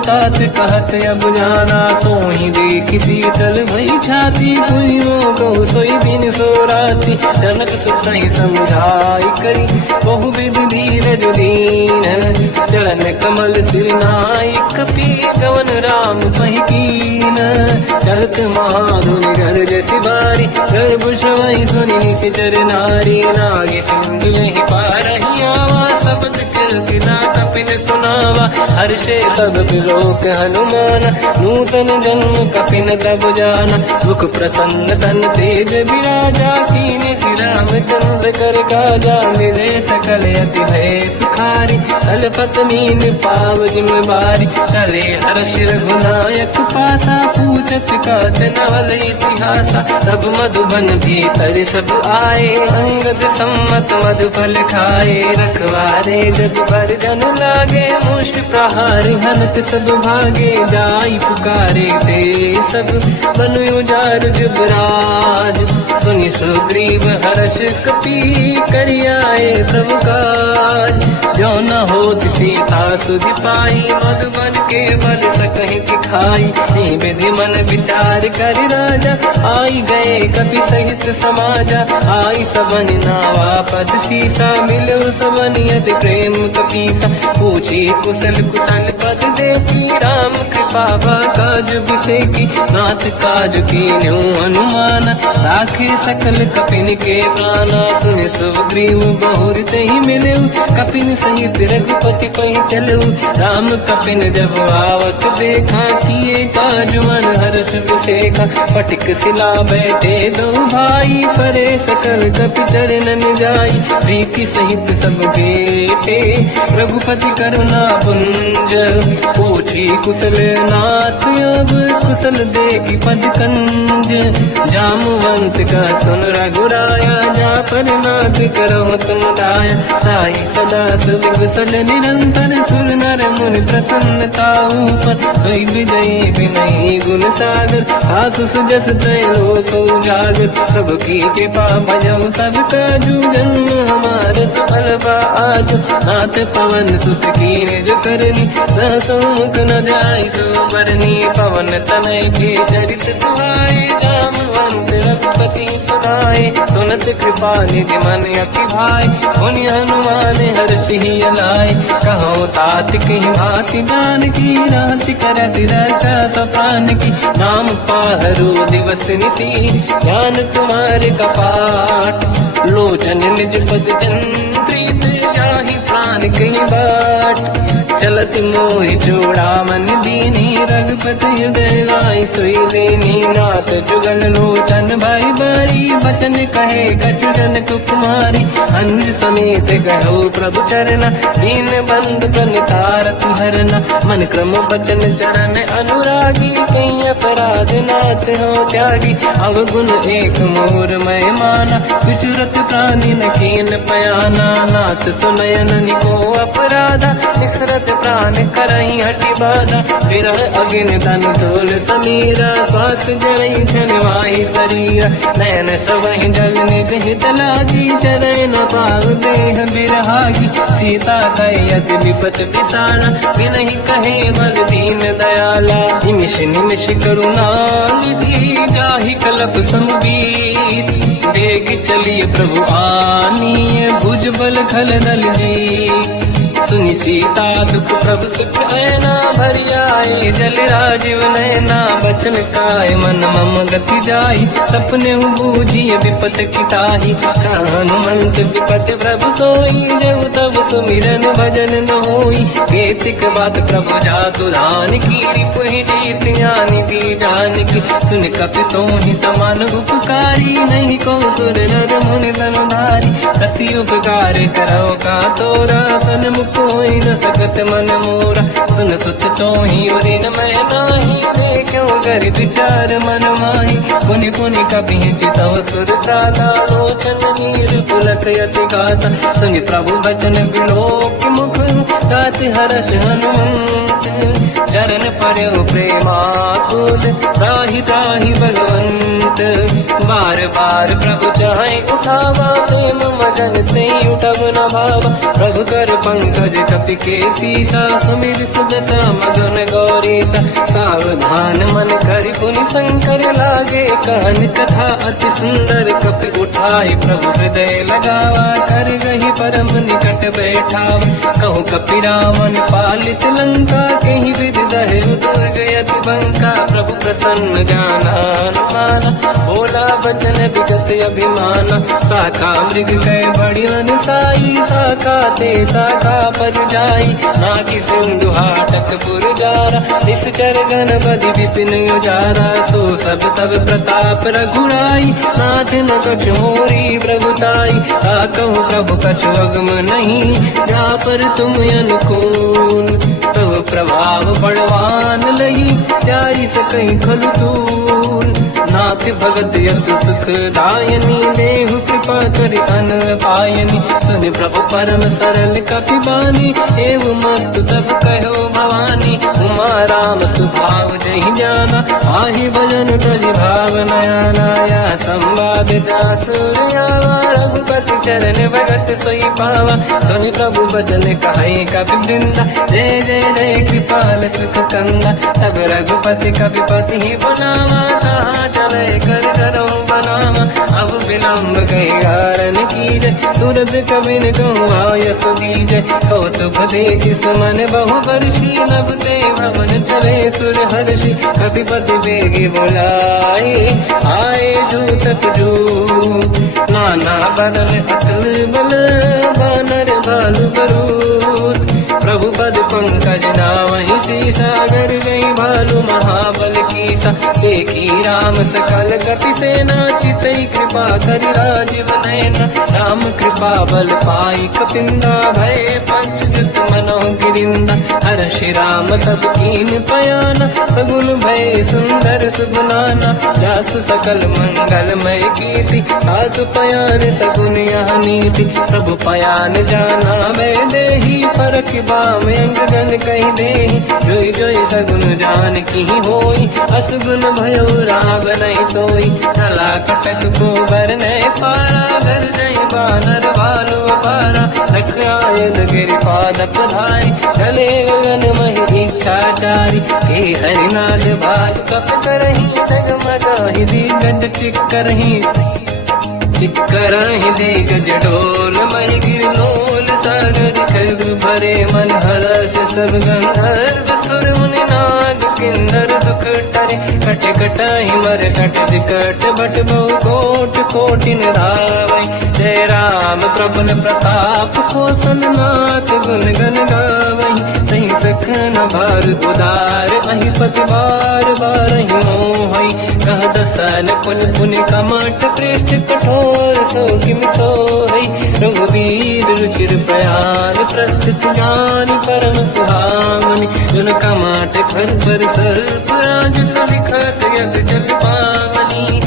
तात कहत अब जाना, तो ही देखी शीतल भई छाती, पुइयो को सोई दिन सो राती, जनक सुत ही समझाई करी, बहु विधि धीरज दीन, चरण कमल सिर नाई, कपि गवन राम पहि कीन, चलत महाधुनि गर्ज सिबारी, गर्भ श्रवई सुनि निशिचर नारी, नागे सिंधु नहीं पारही आवा, शब्द कीर्तना कपिन सुनावा, हर्षे सब बिलोक हनुमान, नूतन जन्म कपिन तब जाना, मुख प्रसन्न तन तेज विराजा, कीने श्री रामचंद्र कर काजा, मिले सकल अति भय सुखारी, अल्पत मीन पाव जिम बारी, चले हर्ष रघुनायक पासा, पूछत कात नवल इतिहासा, सब मधुबन भीतर सब आए, अंगद सम्मत मधुफल खाए, रखवारे जब पर जन लागे, मुष्ट प्रहार हनत सब भागे, जाई पुकारे ते सब बन उजार जुबराज, सुनि सुग्रीव हर्ष कपि करियाए प्रभु काज, जो न होत सीता सुधि पाई, मधुबन के बल सकहि दिखाई, विधि मन विचार कर राजा, आई गए कपि सहित समाजा, आई सबन नावा पद सीसा, मिलो सबन यद प्रेम कपीसा, पूछी कुशल कुशल पद देखी, राम कृपा काज बिसेकी, नाथ काज कीन्यो हनुमाना, राखे सकल कपिन के प्राणा, सुनि सुग्रीव बहुर तहि मिलऊ, कपिन सहित रघुपति पहि चलऊ, राम कपिन जब आवत देखा, किए काज मन हर्ष विसेखा, पटिक सिला बैठे दो भाई, परे सकल कपि चरणन जाई, प्रीति सहित सब बेटे, रघुपति करुणा पुंज, पूछी कुशल नाथ अब, कुशल देखी पद कंज, जामवंत का सुन रघुराया, जा पर नाथ करो तुम दाया, ताई सदा सुविकुशल निरंतर, सुर नर मुनि प्रसन्नता ऊपर, सोई विजयी विनयी गुण सागर, आसु सुजस त्रैलोक उजागर, प्रभु की कृपा भजऊ सब काजू, जन्म हमार सफल बा आजू, नाथ पवन सुत कीन्ह जो करनी, सहसो मुख न जाय सो बरनी, पवन तनय के चरित सुहाए, जामवंत रघुपति सुनाए, सुनत कृपा निधि मन अति भाई, मुनि हनुमान हर्षि अलाय, कहो तात कहीं भांति जान की, राति करत रक्षा सपान की, नाम पाहरो दिवस निसी, ज्ञान तुम्हारे कपाट, लोचन निज पद चंद्रित, जाहि प्राण नानक बाट चलत मोहि चूड़ामन दीनी रघुपति हृदय लाई सोई लेनी नाथ जुगल लोचन भाई बारी बचन कहे कछु जनक कुमारी अनुज समेत कहो प्रभु चरना दीन बंधु प्रणितारत हरना मन क्रम बचन चरण अनुरागी कई अपराध नाथ हो त्यागी अवगुण एक मोर मैं माना विचुरत प्राणी न कीन पयाना नाथ सुनयन निको अपराधा निसरत प्राण करई हटि बाधा विरह अगिन तन तोल समीरा श्वास जरई छनवाई शरीर नयन सबहि जल निज हित लागी चरण न पाव देह बिरहागी सीता कई अति विपत पिसाना बिनहि कहे मन दीन दयाला निमिष निमिष करुणा निधि जाहि कलप संबीत बेग चलिए प्रभु आनीय भुज बल खल दल जी सुनि सीता दुख प्रभु सुख ऐना भर आए जल राजीव नैना बचन काय मन मम गति जाई सपने बूझिए विपत किताही हनुमंत विपत प्रभु सोई जब तब सुमिरन भजन न होई केतिक बात प्रभु जातु धान की रिपुहि जीत ज्ञानी भी जान की सुन कपितों ही समान उपकारी नहीं को सुर नर मुनि धनुधारी प्रति उपकार करो का तोरा सन्मुख कोई न सकत मन मोरा सुन सुत चोही उरी न मैं नाही देखो कर विचार मन माही पुनि पुनि कपि चितव सुर त्राता लोचन नीर पुलक यति गाता सुनि प्रभु बचन बिलोक मुख गात हर्ष हनुमंत चरण पर्यो प्रेमाकुल त्राहि त्राहि भगवंत बार बार प्रभु चाहे उठावा प्रेम मगन ते उठब न भावा प्रभु कर पंकज कपि के सीसा सुमिर सुदशा मगन गौरीसा सावधान मन करि पुनि शंकर लागे कहन कथा अति सुंदर कपि उठाई प्रभु हृदय लगावा कर गही परम निकट बैठावा कहु कपि रावण पालित लंका कहीं विधि दहे दुर्ग यति बंका प्रभु प्रसन्न जाना माना बोला बचन विगत अभिमाना शाखा मृग कह बड़ी अनुसाई शाखा ते शाखा पर जाई नाकि सिंधु हाटक पुरजारा इस चरगन बदि विपिन उजारा सो सब तब प्रताप रघुराई नाथ न कछु मोरी प्रभुताई कहु प्रभु कछु अगम नहीं जा पर तुम अनुकूल प्रभु प्रभाव बड़वान लही जारी सकई खलु तूल नाथ भगत यत सुख दायनी देहु कृपा करि अन पायनी सुनि प्रभु परम सरल कपि बानी एव मस्तु तब कहो भवानी उमा राम सुभाव जहि जाना आहि भजन तजि भाव नयाना या संवाद जासुरिया रघुपति चरण भगत सोई पावा सुनि प्रभु बचन कहे कपि वृंदा जय जय जय कृपाल सुख कंदा तब रघुपति कपिपति ही बनावा कहाँ चले कर करो बनावा अब विलम्ब कई कारण कीजे तुरंत कबिन कहूँ आयस दीजे कौतुक देख सुमन बहु वर्षी नभ ते भवन चले सुर हर्षि कपिपति बेगी बुलाए आए जूतक जू नाना बदल अकल बल बानर भालु बरूद प्रभु पद पंकज नावहि सागर गई भालू महाबल कीसा एक ही राम सकल कपि सेना चितई कृपा करि राजीव नयना राम कृपा बल पाई कपिंदा भय पंचजुत मनो गिरिंदा हर श्री राम तब कीन पयाना सगुन भय सुंदर सुगुनाना जासु सकल मंगलमय कीर्ति आसु पयान सगुन यहाँ नीति प्रभु पयान जाना मैं देही परख बाम अंगन कही देही जोई जोई सगुन जान की होई असगुन भयो राग नहीं सोई चला कटक को बर नहीं पारा घर नहीं बानर भालू पारा रख आयल गिर पाद पधारी चले गगन मही इच्छाचारी हे हरिनाथ भाग कप करही जगमगाही दिग्गज चिक्करही दिग्गज डोल मही गिरलोल सागर खग भरे मन हर्ष सब गंधर्व सुर मुनि नाग किन्नर दुख टरे कट कटाई मर कट विकट भट बहु कोट कोटिन धावई। जय राम प्रबल प्रताप कोसन नाथ गुण गण गावई। तही सखन भार उदार अहि पति बार बार ही मोहई। कह दसन कुल पुनि कमठ पृष्ठ कठोर सो किम सोहई। रघुवीर रुचिर प्रयाण प्रस्थित ज्ञान परम सुहामनि। जुन कमठ खर पर सर्प राज सविखत यग जल पावनी।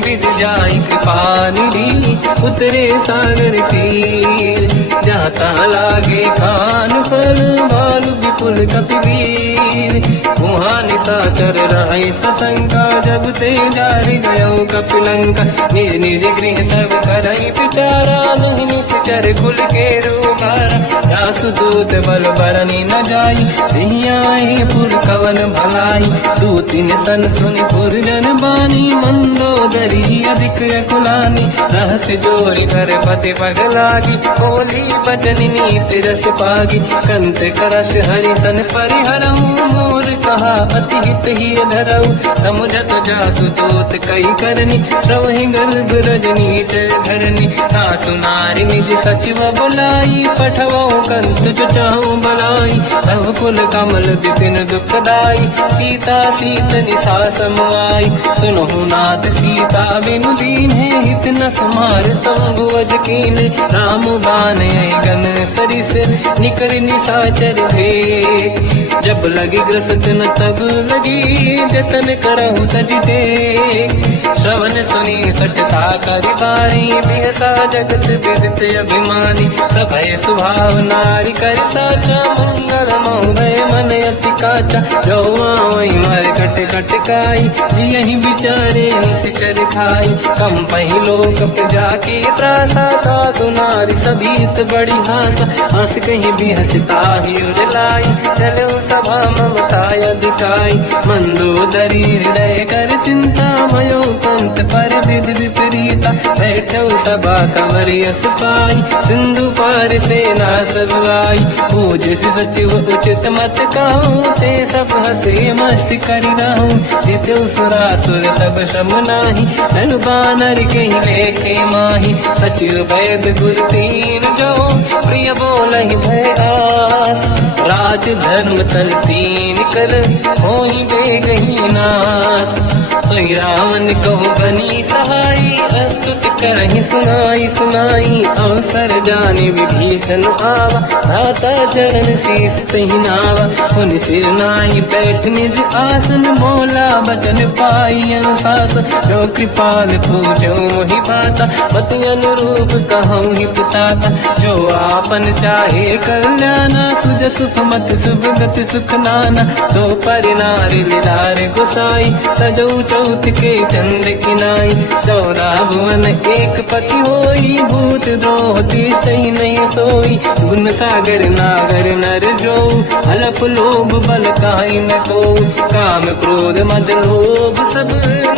विध जाई कृपा निधि उतरे सागर तीर। जाता लागे कान फल भालु विपुल कपिवीर। वहाँ निशाचर रही सशंका जब ते जारी गयो कपिलंका। निज निज गृह सब करई पिटारा नहीं निश्चर कुल के रूबारा। जासुदूत बल बरनी न जाई दिहियाए पुर कवन भलाई। दूतिन सन सुनि पुर जन बानी मंदोदरी अधिक कुलानी। रहस्य जोरी कर पति पगलागी बोली बचन नीति रस पागी। कंत करश हरि सन परिहरऊ मोर कहा अति हित ही धरऊ। समुझत जासु दूत कई करनी श्रवहि गर्भ रजनी धरनी। सासु नारी निज सचिव बुलाई पठवो कंत जो चाहू बलाई। तब कुल कमल विपिन दुखदाई सीता सीत निशा समाई। सुनहु नाथ सीता बिनु दीन है हित न समार संगुवज कीन। राम बान गन सरिस निकर निशाचर भेद। जब लगी ग्रसत न तब लगी जतन करहु सजते। श्रवण सुनी सटता करि बारी बिहसा जगत विदित अभिमानी। सभय स्वभाव नारी कर साचा मंगल मोहय मन अति काचा। जो आवई मर कट कट काई जियहि विचारे निश्चर खाई। कम पहिलो कप जाके त्रासा था सुनारी सभीत बड़ी हासा। हंस कहीं भी हंसता ही उजलाई चलो सभा ममताय दिखाई। मंदोदरी हृदय कर चिंता भयो पंत पर विध विपरीता। बैठो सभा कंवरियस पाई सिंधु पार सेना सब आई। पूज सचिव उचित मत कहूँ ते सब हसे मस्त करि रहूँ। जितु सुरासुर तब शम नाही धनु बानर कहीं लेखे माही। सचिव वैद गुरु तीन जो प्रिय बोलहि भय आस। राज धर्म तल तीन कर होई बेगही नास। सोई रावण कहु बनी सहाई अस्तुत करहि सुनाई सुनाई। अवसर जाने विभीषण आवा धाता चरण शीस तहि नावा। पुनि सिर नाहि बैठ निज आसन मोला बचन पाई अनुशासन। जो कृपाल पूजो मोहि पाता पति अनुरूप कहूँ ही पुताता। जो आपन चाहे कल्याणा सुजसु सुमति सुभगति सुख नाना। सो परिनारी लीलार गोसाई तजौ चौथ के चंद किनाई। 14 भुवन एक पति होई भूत द्रोह तिष्ठई नहीं सोई। गुण सागर नागर नर जो अलप लोभ बल काई न को। काम क्रोध मद लोभ सब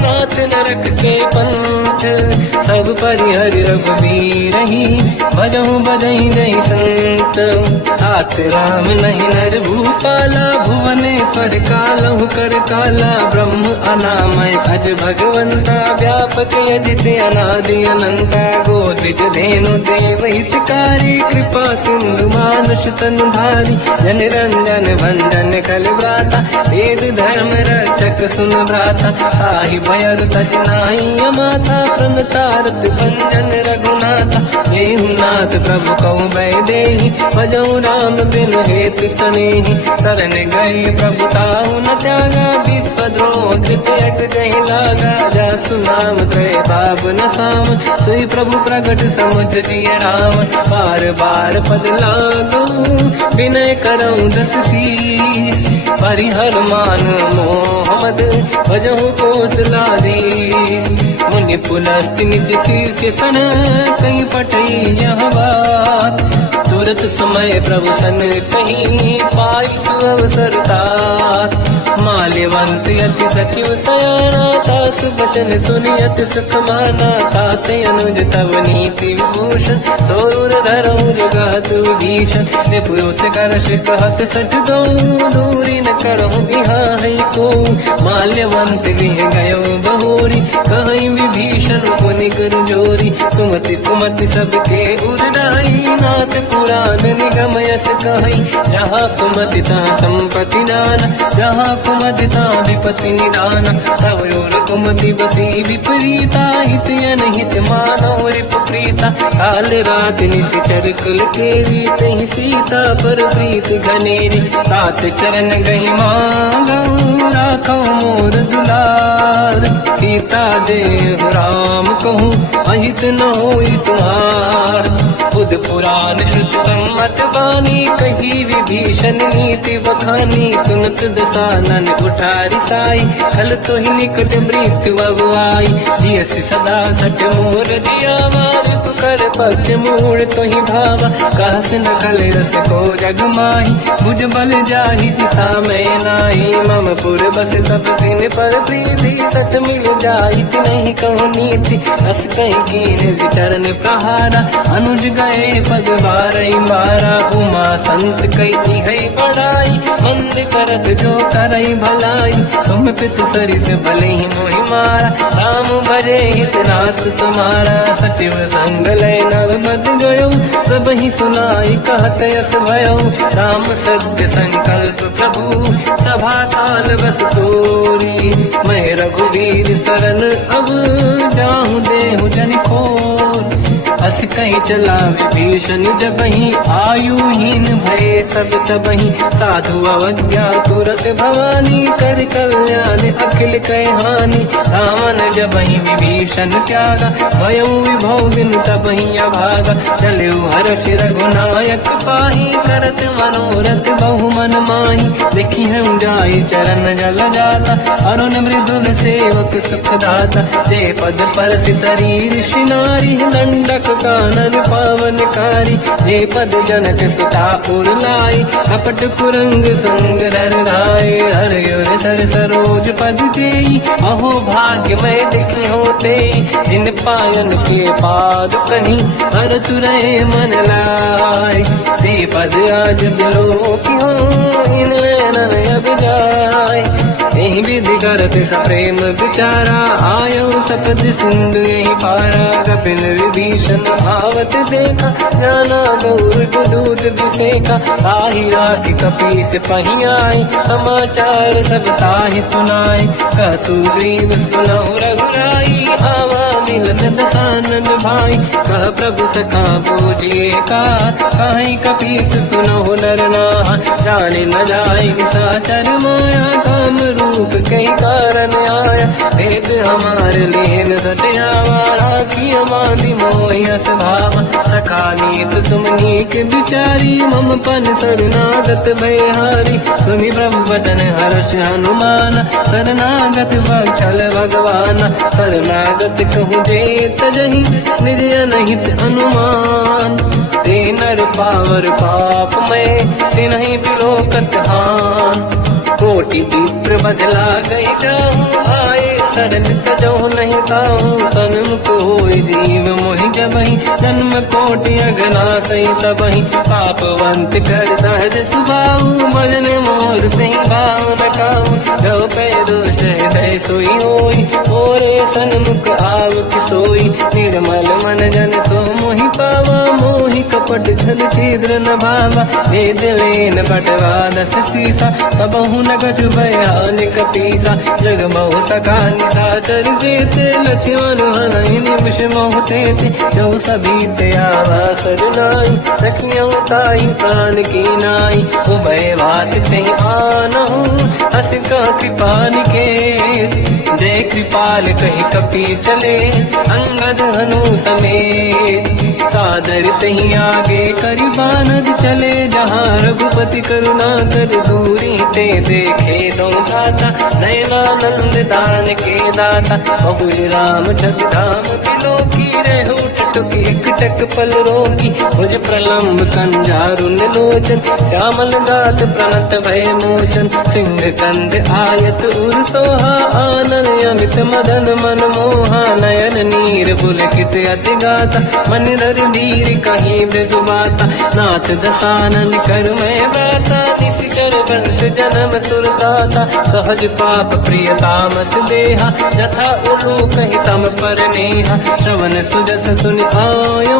नाथ नरक के पंथ। सब परिहरि रघुवीर ही भजहु बजहि नहीं संत। हाथ राम नहीं नर भूपाला भुवनेश्वर कालहु कर काला। ब्रह्म अनामय अज भगवंता व्यापक यजित अनादि अनंता। गोद्विज धेनु देव हितकारी कृपा सिंधु मानुष तनु धारी। जन रंजन भंजन कल व्राता वेद धर्म रक्षक सुन भ्राता। ताहि भयर तज नाहि अमाथा प्रणतारत भंजन रघुनाथा। देहुनाथ प्रभु कहु बै देहि भजहु राम बिनु हेतु सनेहि। शरण गए प्रभु ताहु न त्यागा विश्वद्रोह कृत अट गहि लागा। जासु नाम त्रयताप न साम सोई प्रभु प्रगट समुझ जिय राम। बार बार पद लागू विनय करऊँ 10 शीस। परिहर मान मोहम्मद भजहु कौशलाधीश। मुनि पुलस्त्य निज शीर्ष सन कहीं पटई यह बात। तुरत समय प्रभु सन कहीं पाई सुअवसर तात। माल्यवंत अति सचिव सयाना तासु बचन सुनि अति सुख माना। ताते अनुज तव नीति विभूषण सोरुर धरऊ जगत विभीषण। निपुरुत कर कहत सठ गऊ दूरी न करहु यहाँ है को माल्यवंत गृह गयो बहोरी कहीं विभीषण पुनि कर जोरी सुमति कुमति सबके उड़ाई नाथ पुराण निगम यस कहीं जहाँ सुमति तहाँ संपत्ति नाना जहाँ कुमति तहाँ विपत्ति निदाना तव और कुमति बसी विपरीता हित अनहित मानव रिपुप्रीता काल रात निशिचर कुल केरी तही सीता पर प्रीत घनेरी तात चरण गई मांगऊ राखो मोर दुलार सीता देव राम कहूँ अहित न होई तुम्हार बुध पुराण शुद्ध सम्मत बानी कही विभीषण नीति बखानी सुनत दसानन उठारी साई खल तो ही निकट मृत्यु अब आई जियस सदा सट मोर दिया मार कर पक्ष मूड़ तो ही भावा कहस न खल रस को जग माही बुझ बल जाहि जिता मैं नाही मम पुर बस तब सिन पर प्रीति सत मिल जाहि नहीं कहूँ नीति अस कहीं कीन विचरण प्रहारा अनुज गए पद बारई मारा उमा संत कई है बड़ाई मंद करत जो करई भलाई तुम पित सरिस भले ही मोहि मारा राम भजे हितनाथ तुम्हारा सचिव संग लय नव मत गयो सब ही सुनाई कहत यस भयो राम सत्य संकल्प प्रभु सभा काल बस तोरी मैं रघुवीर शरण अब जाहु देहु जन खोर अस कहीं चला विभीषण जबहि आयुहीन भय सब तबहि साधु अवज्ञा तुरत भवानी कर कल्याण अखिल कह हानि रावण जबहि विभीषण त्यागा भयउ विभव बिन तबहि अभागा चलु हर्ष रघुनायक पाहि करत मनोरथ बहु मन माहि देखी हम जाई चरण जल जाता अरुण मृदुल सेवक सुख दाता ते पद पर सितरी ऋषि नारी दंडक कानन पावनकारी जे पद जनक सुता पुर लाई कपट कुरंग संग धर धाय हर यर सर सरोज पद जेई अहो भाग्य मैं देखी होते जिन पायन के पाद कहीं हर तुरहे मन लाय ते पद आज बिलो की हो इन नैनन अब जाय यही विधि करत सप्रेम विचारा आयो सपद सिंधु यही पारा कपिल विभीषण आवत देखा जाना गौर दूत विसेका ताहि राखी कपीस पही आई समाचार सब ताहि सुनाई कह सुग्रीव सुनहु रघुराई आवा मिलत दसानन भाई कह प्रभु सखा पूजिए का कहीं कपीस सुनहु नर नाहा जाने न जाय साचर माया काम रूप कई कारण आया भेद हमारे लेन सत्यावा राखी हमारी मोहस भाव सखा नीत तुम नीक बिचारी मम पन शरणागत भयहारी सुनि ब्रह्म वचन हर्ष हनुमान शरणागत बक्षल भगवान शरणागत कहूँ जे तजहि निज अनहित अनुमान ते नर पावर पाप में तिन्हि बिलोकत हान कोटि विप्र बदला गई जाऊं आए शरण तजो नहीं ताऊं सन्मुख होय जीव मोहि जबहि जन्म कोटि अगना सही तबहि पापवंत कर सहज सुभाऊ भजन मोर सही भाव न काऊ जो पे दोष हृदय सोई होई मोरे सन्मुख आव किसोई निर्मल मन जन सो मोहि पावा मोहि कपट छल छिद्र न भावा वेद लेन बटवा दस सीसा सबहु न गजु भयान कपीसा जग बहु सका निशाचर जेते लक्ष्मण हनहि निमिष मोह तेते जो सभी त्यावा सरनाई सखियों ताई प्राण की नाई उभय बात ते आनहु हस का कृपान के जय कृपाल कहीं कपी चले अंगद हनु समेत सादर तही आगे करी बानद चले जहाँ रघुपति करुणा कर दूरी ते देखे दो दाता नयनानंद दान के दाता बहुज राम छग धाम किलो की रेहू टटुक एक टक पल रोकी भुज प्रलम्ब कंजारुन लोचन श्यामल गात प्रणत भय मोचन सिंह कंद आयत उर सोहा आनन अमित मदन मन मोहा नयन नीर पुलकित अति गाता मन धर धीर कहीं मृदु बाता नाथ दसानन कर मैं बाता निशिचर वंश जन्म सुरताता सहज पाप प्रिय तामस देहा यथा उलू कहीं तम पर नेहा श्रवण सुजस सुन आयो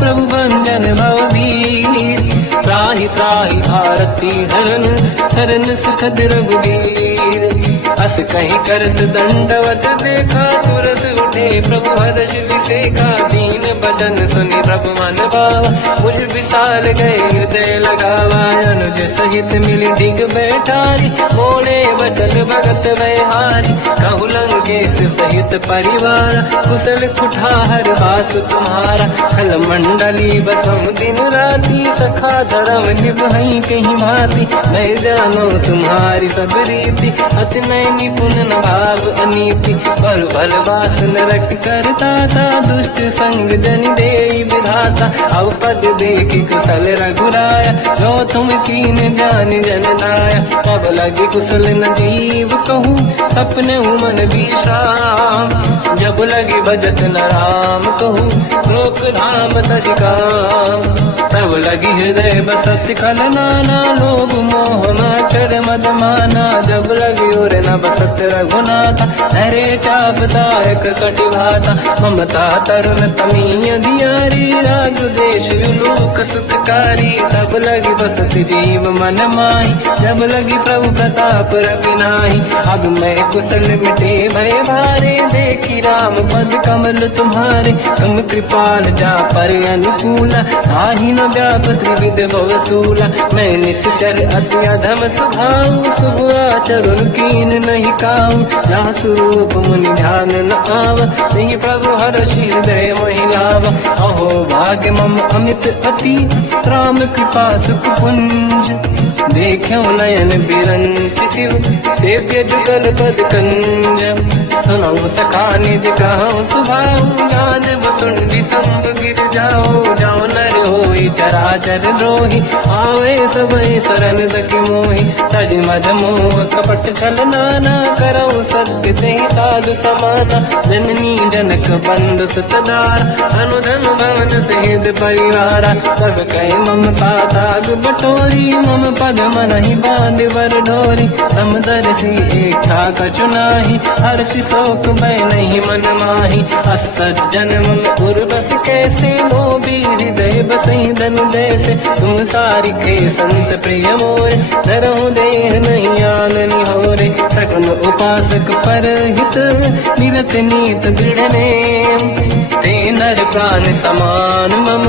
प्रभु भंजन भववीर त्राहि त्राहि आरती हरन शरण सुखद रघुवीर अस कहीं करत दंडवत देखा तुरत उठे प्रभु हर्ष विसेखा दीन भजन सुनि प्रभु मन भावा मुझ विशाल गए हृदय लगावा अनुज सहित मिली डिग बैठारी बोले वचन भगत व्यहारी कहु लंकेश सहित परिवार कुशल कुठार वास तुम्हारा खल मंडली बसम दिन राती सखा धर्म निभई कहीं भांति मैं जानो तुम्हारी सब रीति अति नय निपुण न भाव अनीति पर भल बास नरक करता था दुष्ट संग जन दे विधाता अब पद देखी कुशल रघुराया जो तुम कीन जान जन नाया अब लगी कुशल न जीव कहूँ सपने मन विश्राम जब लगी भजत न राम कहूँ लोक धाम तजकाम तब लगी हृदय बसत खल नाना लोभ मोह मकर मद माना जब लगी और न बसत रघुनाथ हरे चाप सायक कटिभाता ममता तरुण तमीय दियारी राग देश विलोक सुखकारी तब लगी बसत जीव मन माही जब लगी प्रभु प्रताप रविनाही अब मैं कुशल मिटे भय भारे देखी राम पद कमल तुम्हारे तुम कृपाल जा पर अनुकूल ताहि न व्याप त्रिविध भवसूला मैं निश्चर अति अधम स्वभाव शुभ आचरण कीन नहीं काऊ जहाँ स्वरूप मुनि ध्यान न आव नहीं प्रभु हर्षि हृदय महिलाव अहो भाग्य मम अमित अति राम कृपा सुख पुंज देखो नयन बिरंच शिव सेव्य जुगल पद कंज सुनऊ सखा निज कहूँ सुभाऊ गान बसुंडी संग गिर जाओ जाओ नर होई चराचर द्रोही आवे सबई सरल दखि मोहि तज मज मोह कपट छल नाना करऊ सत्य ते साधु समाना जननी जनक बंधु सुतदार अनुधन भवन सहित परिवारा सब कहे ममता दाग बटोरी मम पद मन ही बांध बर डोरी समदर्शी इच्छा कछु नाही हर्षि शोक भय नहीं मन माही असज्जन मम उर्वश कैसे लोभी हृदय बसई धन जैसे तुम सारी खे संत प्रिय मोरे नरहु देह नहीं आननि होरे सकल उपासक पर हित मिलत नीत दृढ़ नेम ते नर प्राण समान मम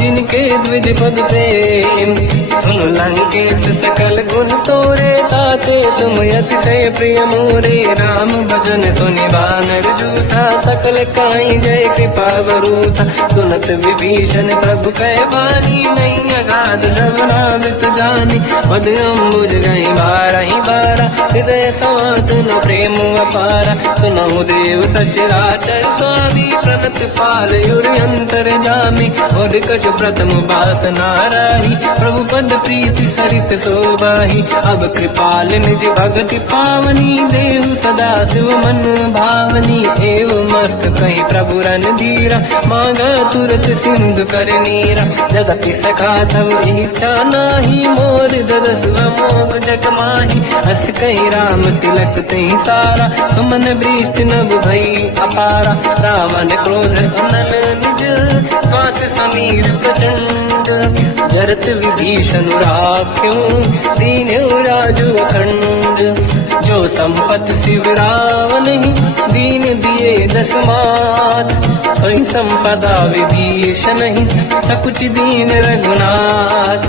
जिनके द्विज पद प्रेम सुन लंकेश सकल गुण तोरे ताते तुम अतिशय प्रिय मोरे राम भजन सुनि बानर जूथा सकल काई जय कृपा वरूथा सुनत विभीषण प्रभु कह बानी नहीं अगाध श्रवणामृत जानी पद अम्बुज गई बारहि बारा हृदय समात न प्रेम अपारा सुनहु देव सचराचर स्वामी प्रणत पाल युरि अंतर जामी और कछ प्रथम बास नाराही प्रभु पद प्रीति सरित शोभाही अब कृपाल निज भगति पावनी देहु सदा शिव मन भावनी एव मस्त कहीं प्रभु रन धीरा मांगा तुरत सिंधु कर नीरा जगति सखा तब इच्छा नाही मोर दरस मोग जग माही हस कहीं राम तिलक तही सारा सुमन वृष्टि नभ भई अपारा रावण क्रोध अनल निज श्वास समीर प्रचंड जरत विभीषण राख्यो दीन्यो राजु अखंड जो संपत शिव रावण दीन दिए दस मात सोई संपदा विभीषण सकुच दीन रघुनाथ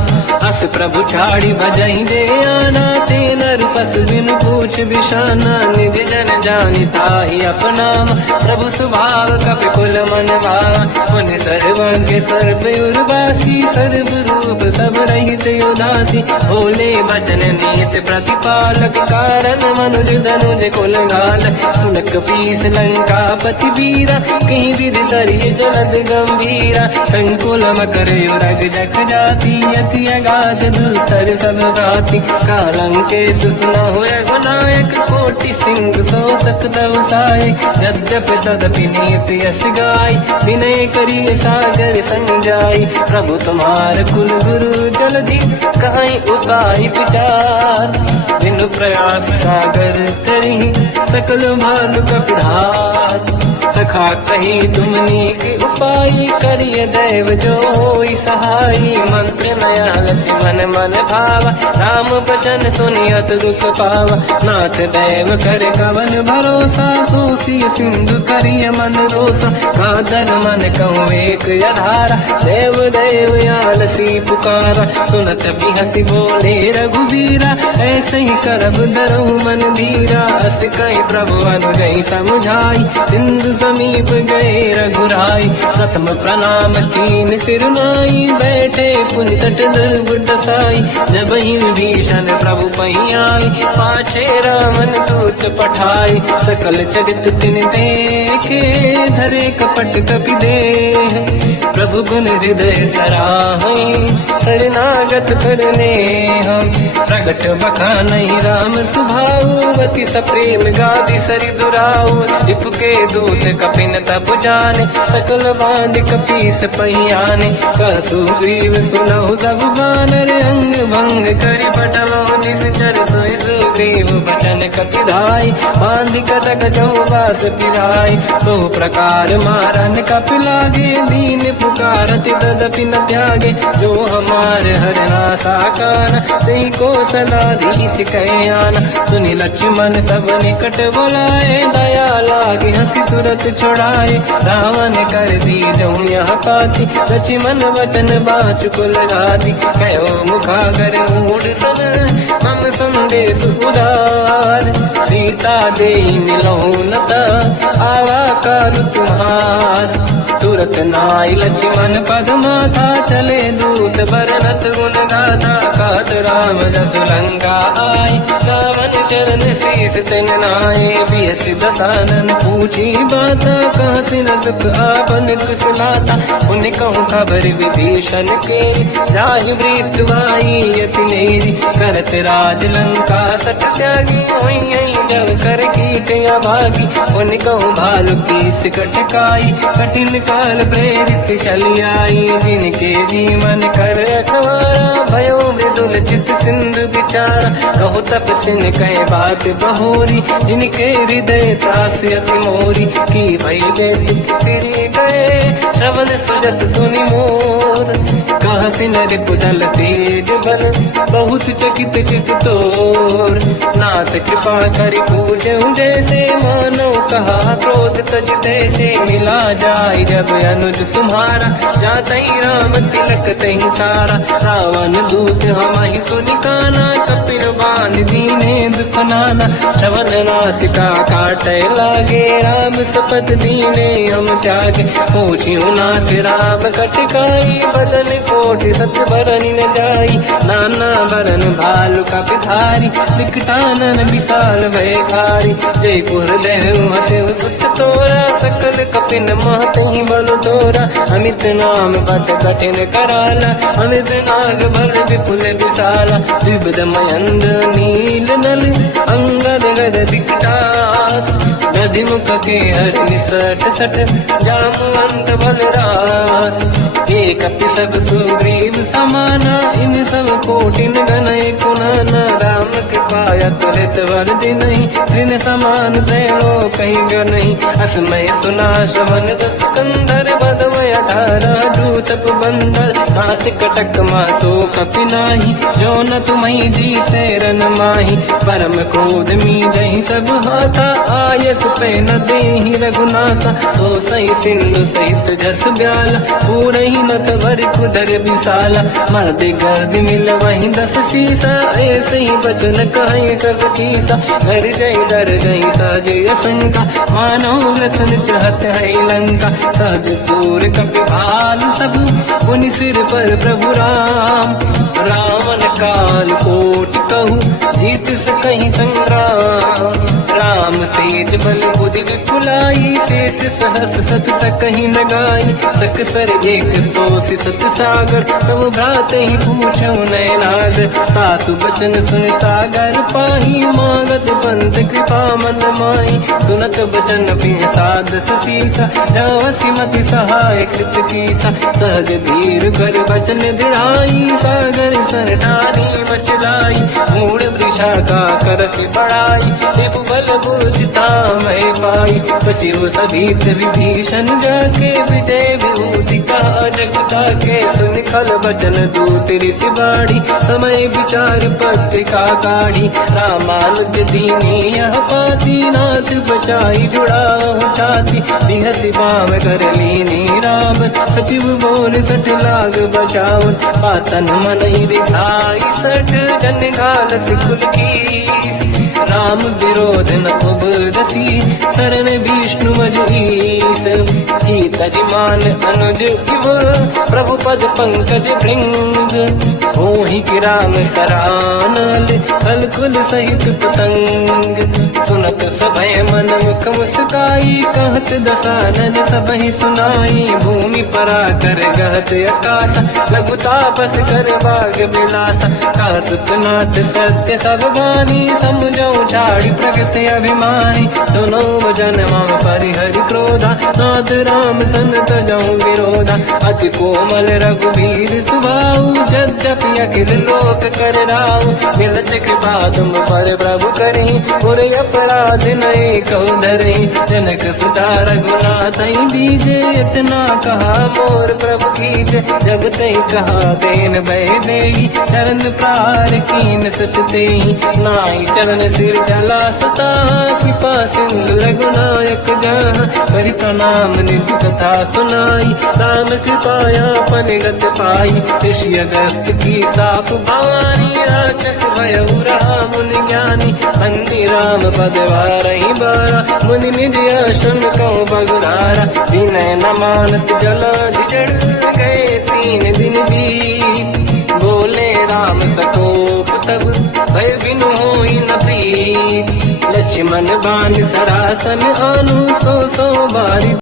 अस प्रभु छाड़ी भजहि दे आना ते नर पसु बिनु पूछ बिशाना निज जन जानि ताहि अपनाम प्रभु स्वभाव कपि कुल मन भाव मुनि सर्वज्ञ सर्व उर्वासी सर्व सब रहित उदासी बोले बचन नीत प्रतिपालक कारण मनुज धनुज कुल घाल सुन कपीस लंका पति वीरा कहीं विधि तरिय जलद गंभीरा संकुल मकर युरग जख जाति अति अगाध दुस्तर सब राति कालंके सुसना हुए गुनायक कोटि सिंह सो सकदव साय यद्यपि तदपि नीति यस गाय विनय करिय सागर संजाई प्रभु तुम्हार कुल गुरु जलधि कहीं उपाय विचार बिनु प्रयास सागर तरी सकल भानु कपिधार सखा कही तुमनी के उपाय करिय दैव जो होई सहाई मंत्र नया लक्ष्मण मन भावा राम बचन सुनियत दुख पावा नाथ दैव कर कवन भरोसा सोसी सिंधु करिय मन रोसा कादर मन कहूँ एक यधारा देव देव यालसी पुकारा सुनत भी हसी बोले रघुबीरा ऐसे ही करब दरहु मन धीरा अस कहीं प्रभु अनुगई समझाई सिंधु समीप गए रघुराई प्रथम प्रणाम कीन सिरनाई बैठे पुनि तट दुर्गुड साई जब ही विभीषण प्रभु पही आई पाछे रामन दूत पठाई सकल जगत तिन देखे धरे कपट कपि देह प्रभु गुण हृदय सराहई शरणागत करने हम प्रगट बखानहि राम सुभाऊ अति सप्रेम गादि सरि दुराऊ रिपुके दूत कपिन तप जाने सकल बांध कपीस पहियाने कहसु ग्रीव सुनहु सब बानर अंग भंग करि पटलहु निश्चर सोई सुग्रीव बचन कपिधाई बांध कटक चौबास पिराई सो प्रकार मारन कपि लागे दीन पुकारत तदपि न त्यागे जो हमार हरना साकार तेई को सलाधीश कयाना सुनि लक्ष्मण सब निकट बुलाए दया लागे हंसी तुरत छुड़ाए रावण कर दी जो यह पाती लक्ष्मण वचन बाच कुल घाती कहो मुखागर मूढ़ सन मम संदेश उदार सीता दे मिलौनता आवा कर तुम्हार तुरत नाई लक्ष्मण पद माथा चले दूत बरनत गुण गाथा कहत राम जस लंका आई रावण चरण शीस तिन नाये बियस दसानन पूछी बाता कहाँ से न सुख आपन कुशलाता उन कहूँ खबर विभीषण के जाहि मृत्युवाई यति नेरी करत राज लंका सट त्यागी होई जब कर कीट अभागी उन कहूँ भालू की कटकाई कठिन काल प्रेरित चली आई जिनके जीवन कर अखबारा भयो मृदुल चित सिंधु विचारा कहु तप सिन कहे बात बहोरी जिनके हृदय त्रास अति मोरी की भई फिरी गए श्रवण सुजस सुनि मोर कह सिन रिपुजल तेज बल बहुत चकित चित तोर नाथ कृपा करि पूजहु जैसे मानो कहा क्रोध तज तैसे मिला जाय जब अनुज तुम्हारा जात ही राम तिलक तही सारा रावण दूत हमहि सुनिकाना कपिल बान दीने दुख नाना श्रवण नासिका काटे लागे राम सपत दीने हम त्यागे पूछियो नाथ राम कटकाई बदन कोटि सत बरन न जाई नाना बरन भालु का पिधारी विकटानन विशाल भयकारी जय गुरुदेव हते सुत तोरा सकल कपिन महतहि बल तोरा अमित नाम बट कठिन कराला अमित नाग बल विपुल विशाला विबद मयंद्र नील नल अंगद गद विकटास गधि मुख के हरि सट सट जामवंत बलरास एक कपि सब सुग्रीव समाना इन सब कोटिन गनय कुनाना राम कृपा त्वरित वर दिनहि दिन समान तैलो कहीं गनहि असमय सुना श्रवण दस कंधर बदमय 18 दूत बंदर हाथ कटक मासो कपि नाही जो न तुम्हि जीते रन माही परम क्रोध मी जहि सब हाथा आयस पे न देहि रघुनाथा, तो सही सिंधु सहित जस ब्याला, पूरे ही न तवर कुदर विशाला, मर्द गर्द मिल वही 10 सीसा, ऐसे ही बचन कहीं सब कीसा, घर जय दर गई सहज असंका, मानो लसन चाहत है लंका, सहज सूर कपि भाल सब, पुनि सिर पर प्रभु राम, रावण काल कोटि कहूँ, जीत सकहीं संग्राम, राम तेज बल बुद्धि विपुलाई, शेष सहस सत सकहीं न गाई, सकसर एक सोसी सत सागर, तब भ्रात ही पूछो नैनाद, सासु बचन सुन सागर पाही, मांगत पंथ कृपा मन माई, सुनत बचन पिय साध सीसा, जावसी मति सहाय कृत कीसा, सहज धीर कर बचन दृढ़ाई, सागर सन ठानी बचलाई, मूड़ वृषा का करस बढ़ाई, देव बल बुझता मैं पाई, सचिव सभित विभीषण जाके, विजय विभूति का जगता के, सुन खल बचन दूत ऋषि बाड़ी, समय विचार पत्रिका काढ़ी, रामानुज दीनी यह पाती, नाथ बचाई जुड़ा छाती, दिहसि बाम कर लीनी राम, सचिव बोल सठ लाग बचाव, पातन मन ही रिझाई सठ, जन घाल सिकुल कीस, राम विरोध न उबरसी, शरण विष्णु मजईस, तजमान अनुज इव, प्रभु पद पंकज भृंग, होहि कि राम सरानल, कलकुल सहित पतंग, सुनत सभय मन मुख मुस्काई, कहत दसानन सबहि सुनाई, भूमि परा कर गहत आकाशा, लघु तापस कर बाग बिलासा, कासुपनाथ सत्य सब गानी, समझो झाड़ी प्रगत अभिमानी, सुनो भजन मम परिहरि क्रोधा, नाथ राम सन तजऊ विरोधा, अति कोमल रघुवीर सुभाऊ, यद्यपि अखिल लोक कर राऊ, मिलत कृपा तुम पर प्रभु करी, पुर अपराध नहीं कहु धरी, जनक सुता रघुनाथ दीजे, इतना कहा मोर प्रभु कीजे, जब तई कहा देन भय देई, चरण प्रार कीन सत तेई, नाई चरण सिर चला सता, कृपा सिंधु रघुनायक जहाँ, करि प्रणाम निधि कथा सुनाई, राम कृपाया पनिगत पाई, ऋषि अगस्त की साप भवानी, राक्षस भयउ राम मुनि ज्ञानी, बंदी राम पद वारहि बारा, मुनि निज आश्रम कहु बगुधारा, विनय न मानत जलाधि जड़ गए 3 दिन बीत, बोले राम सकोप तब, भय बिनु होई न प्रीत, लक्ष्मण बाण सरासन आनु 100 बारी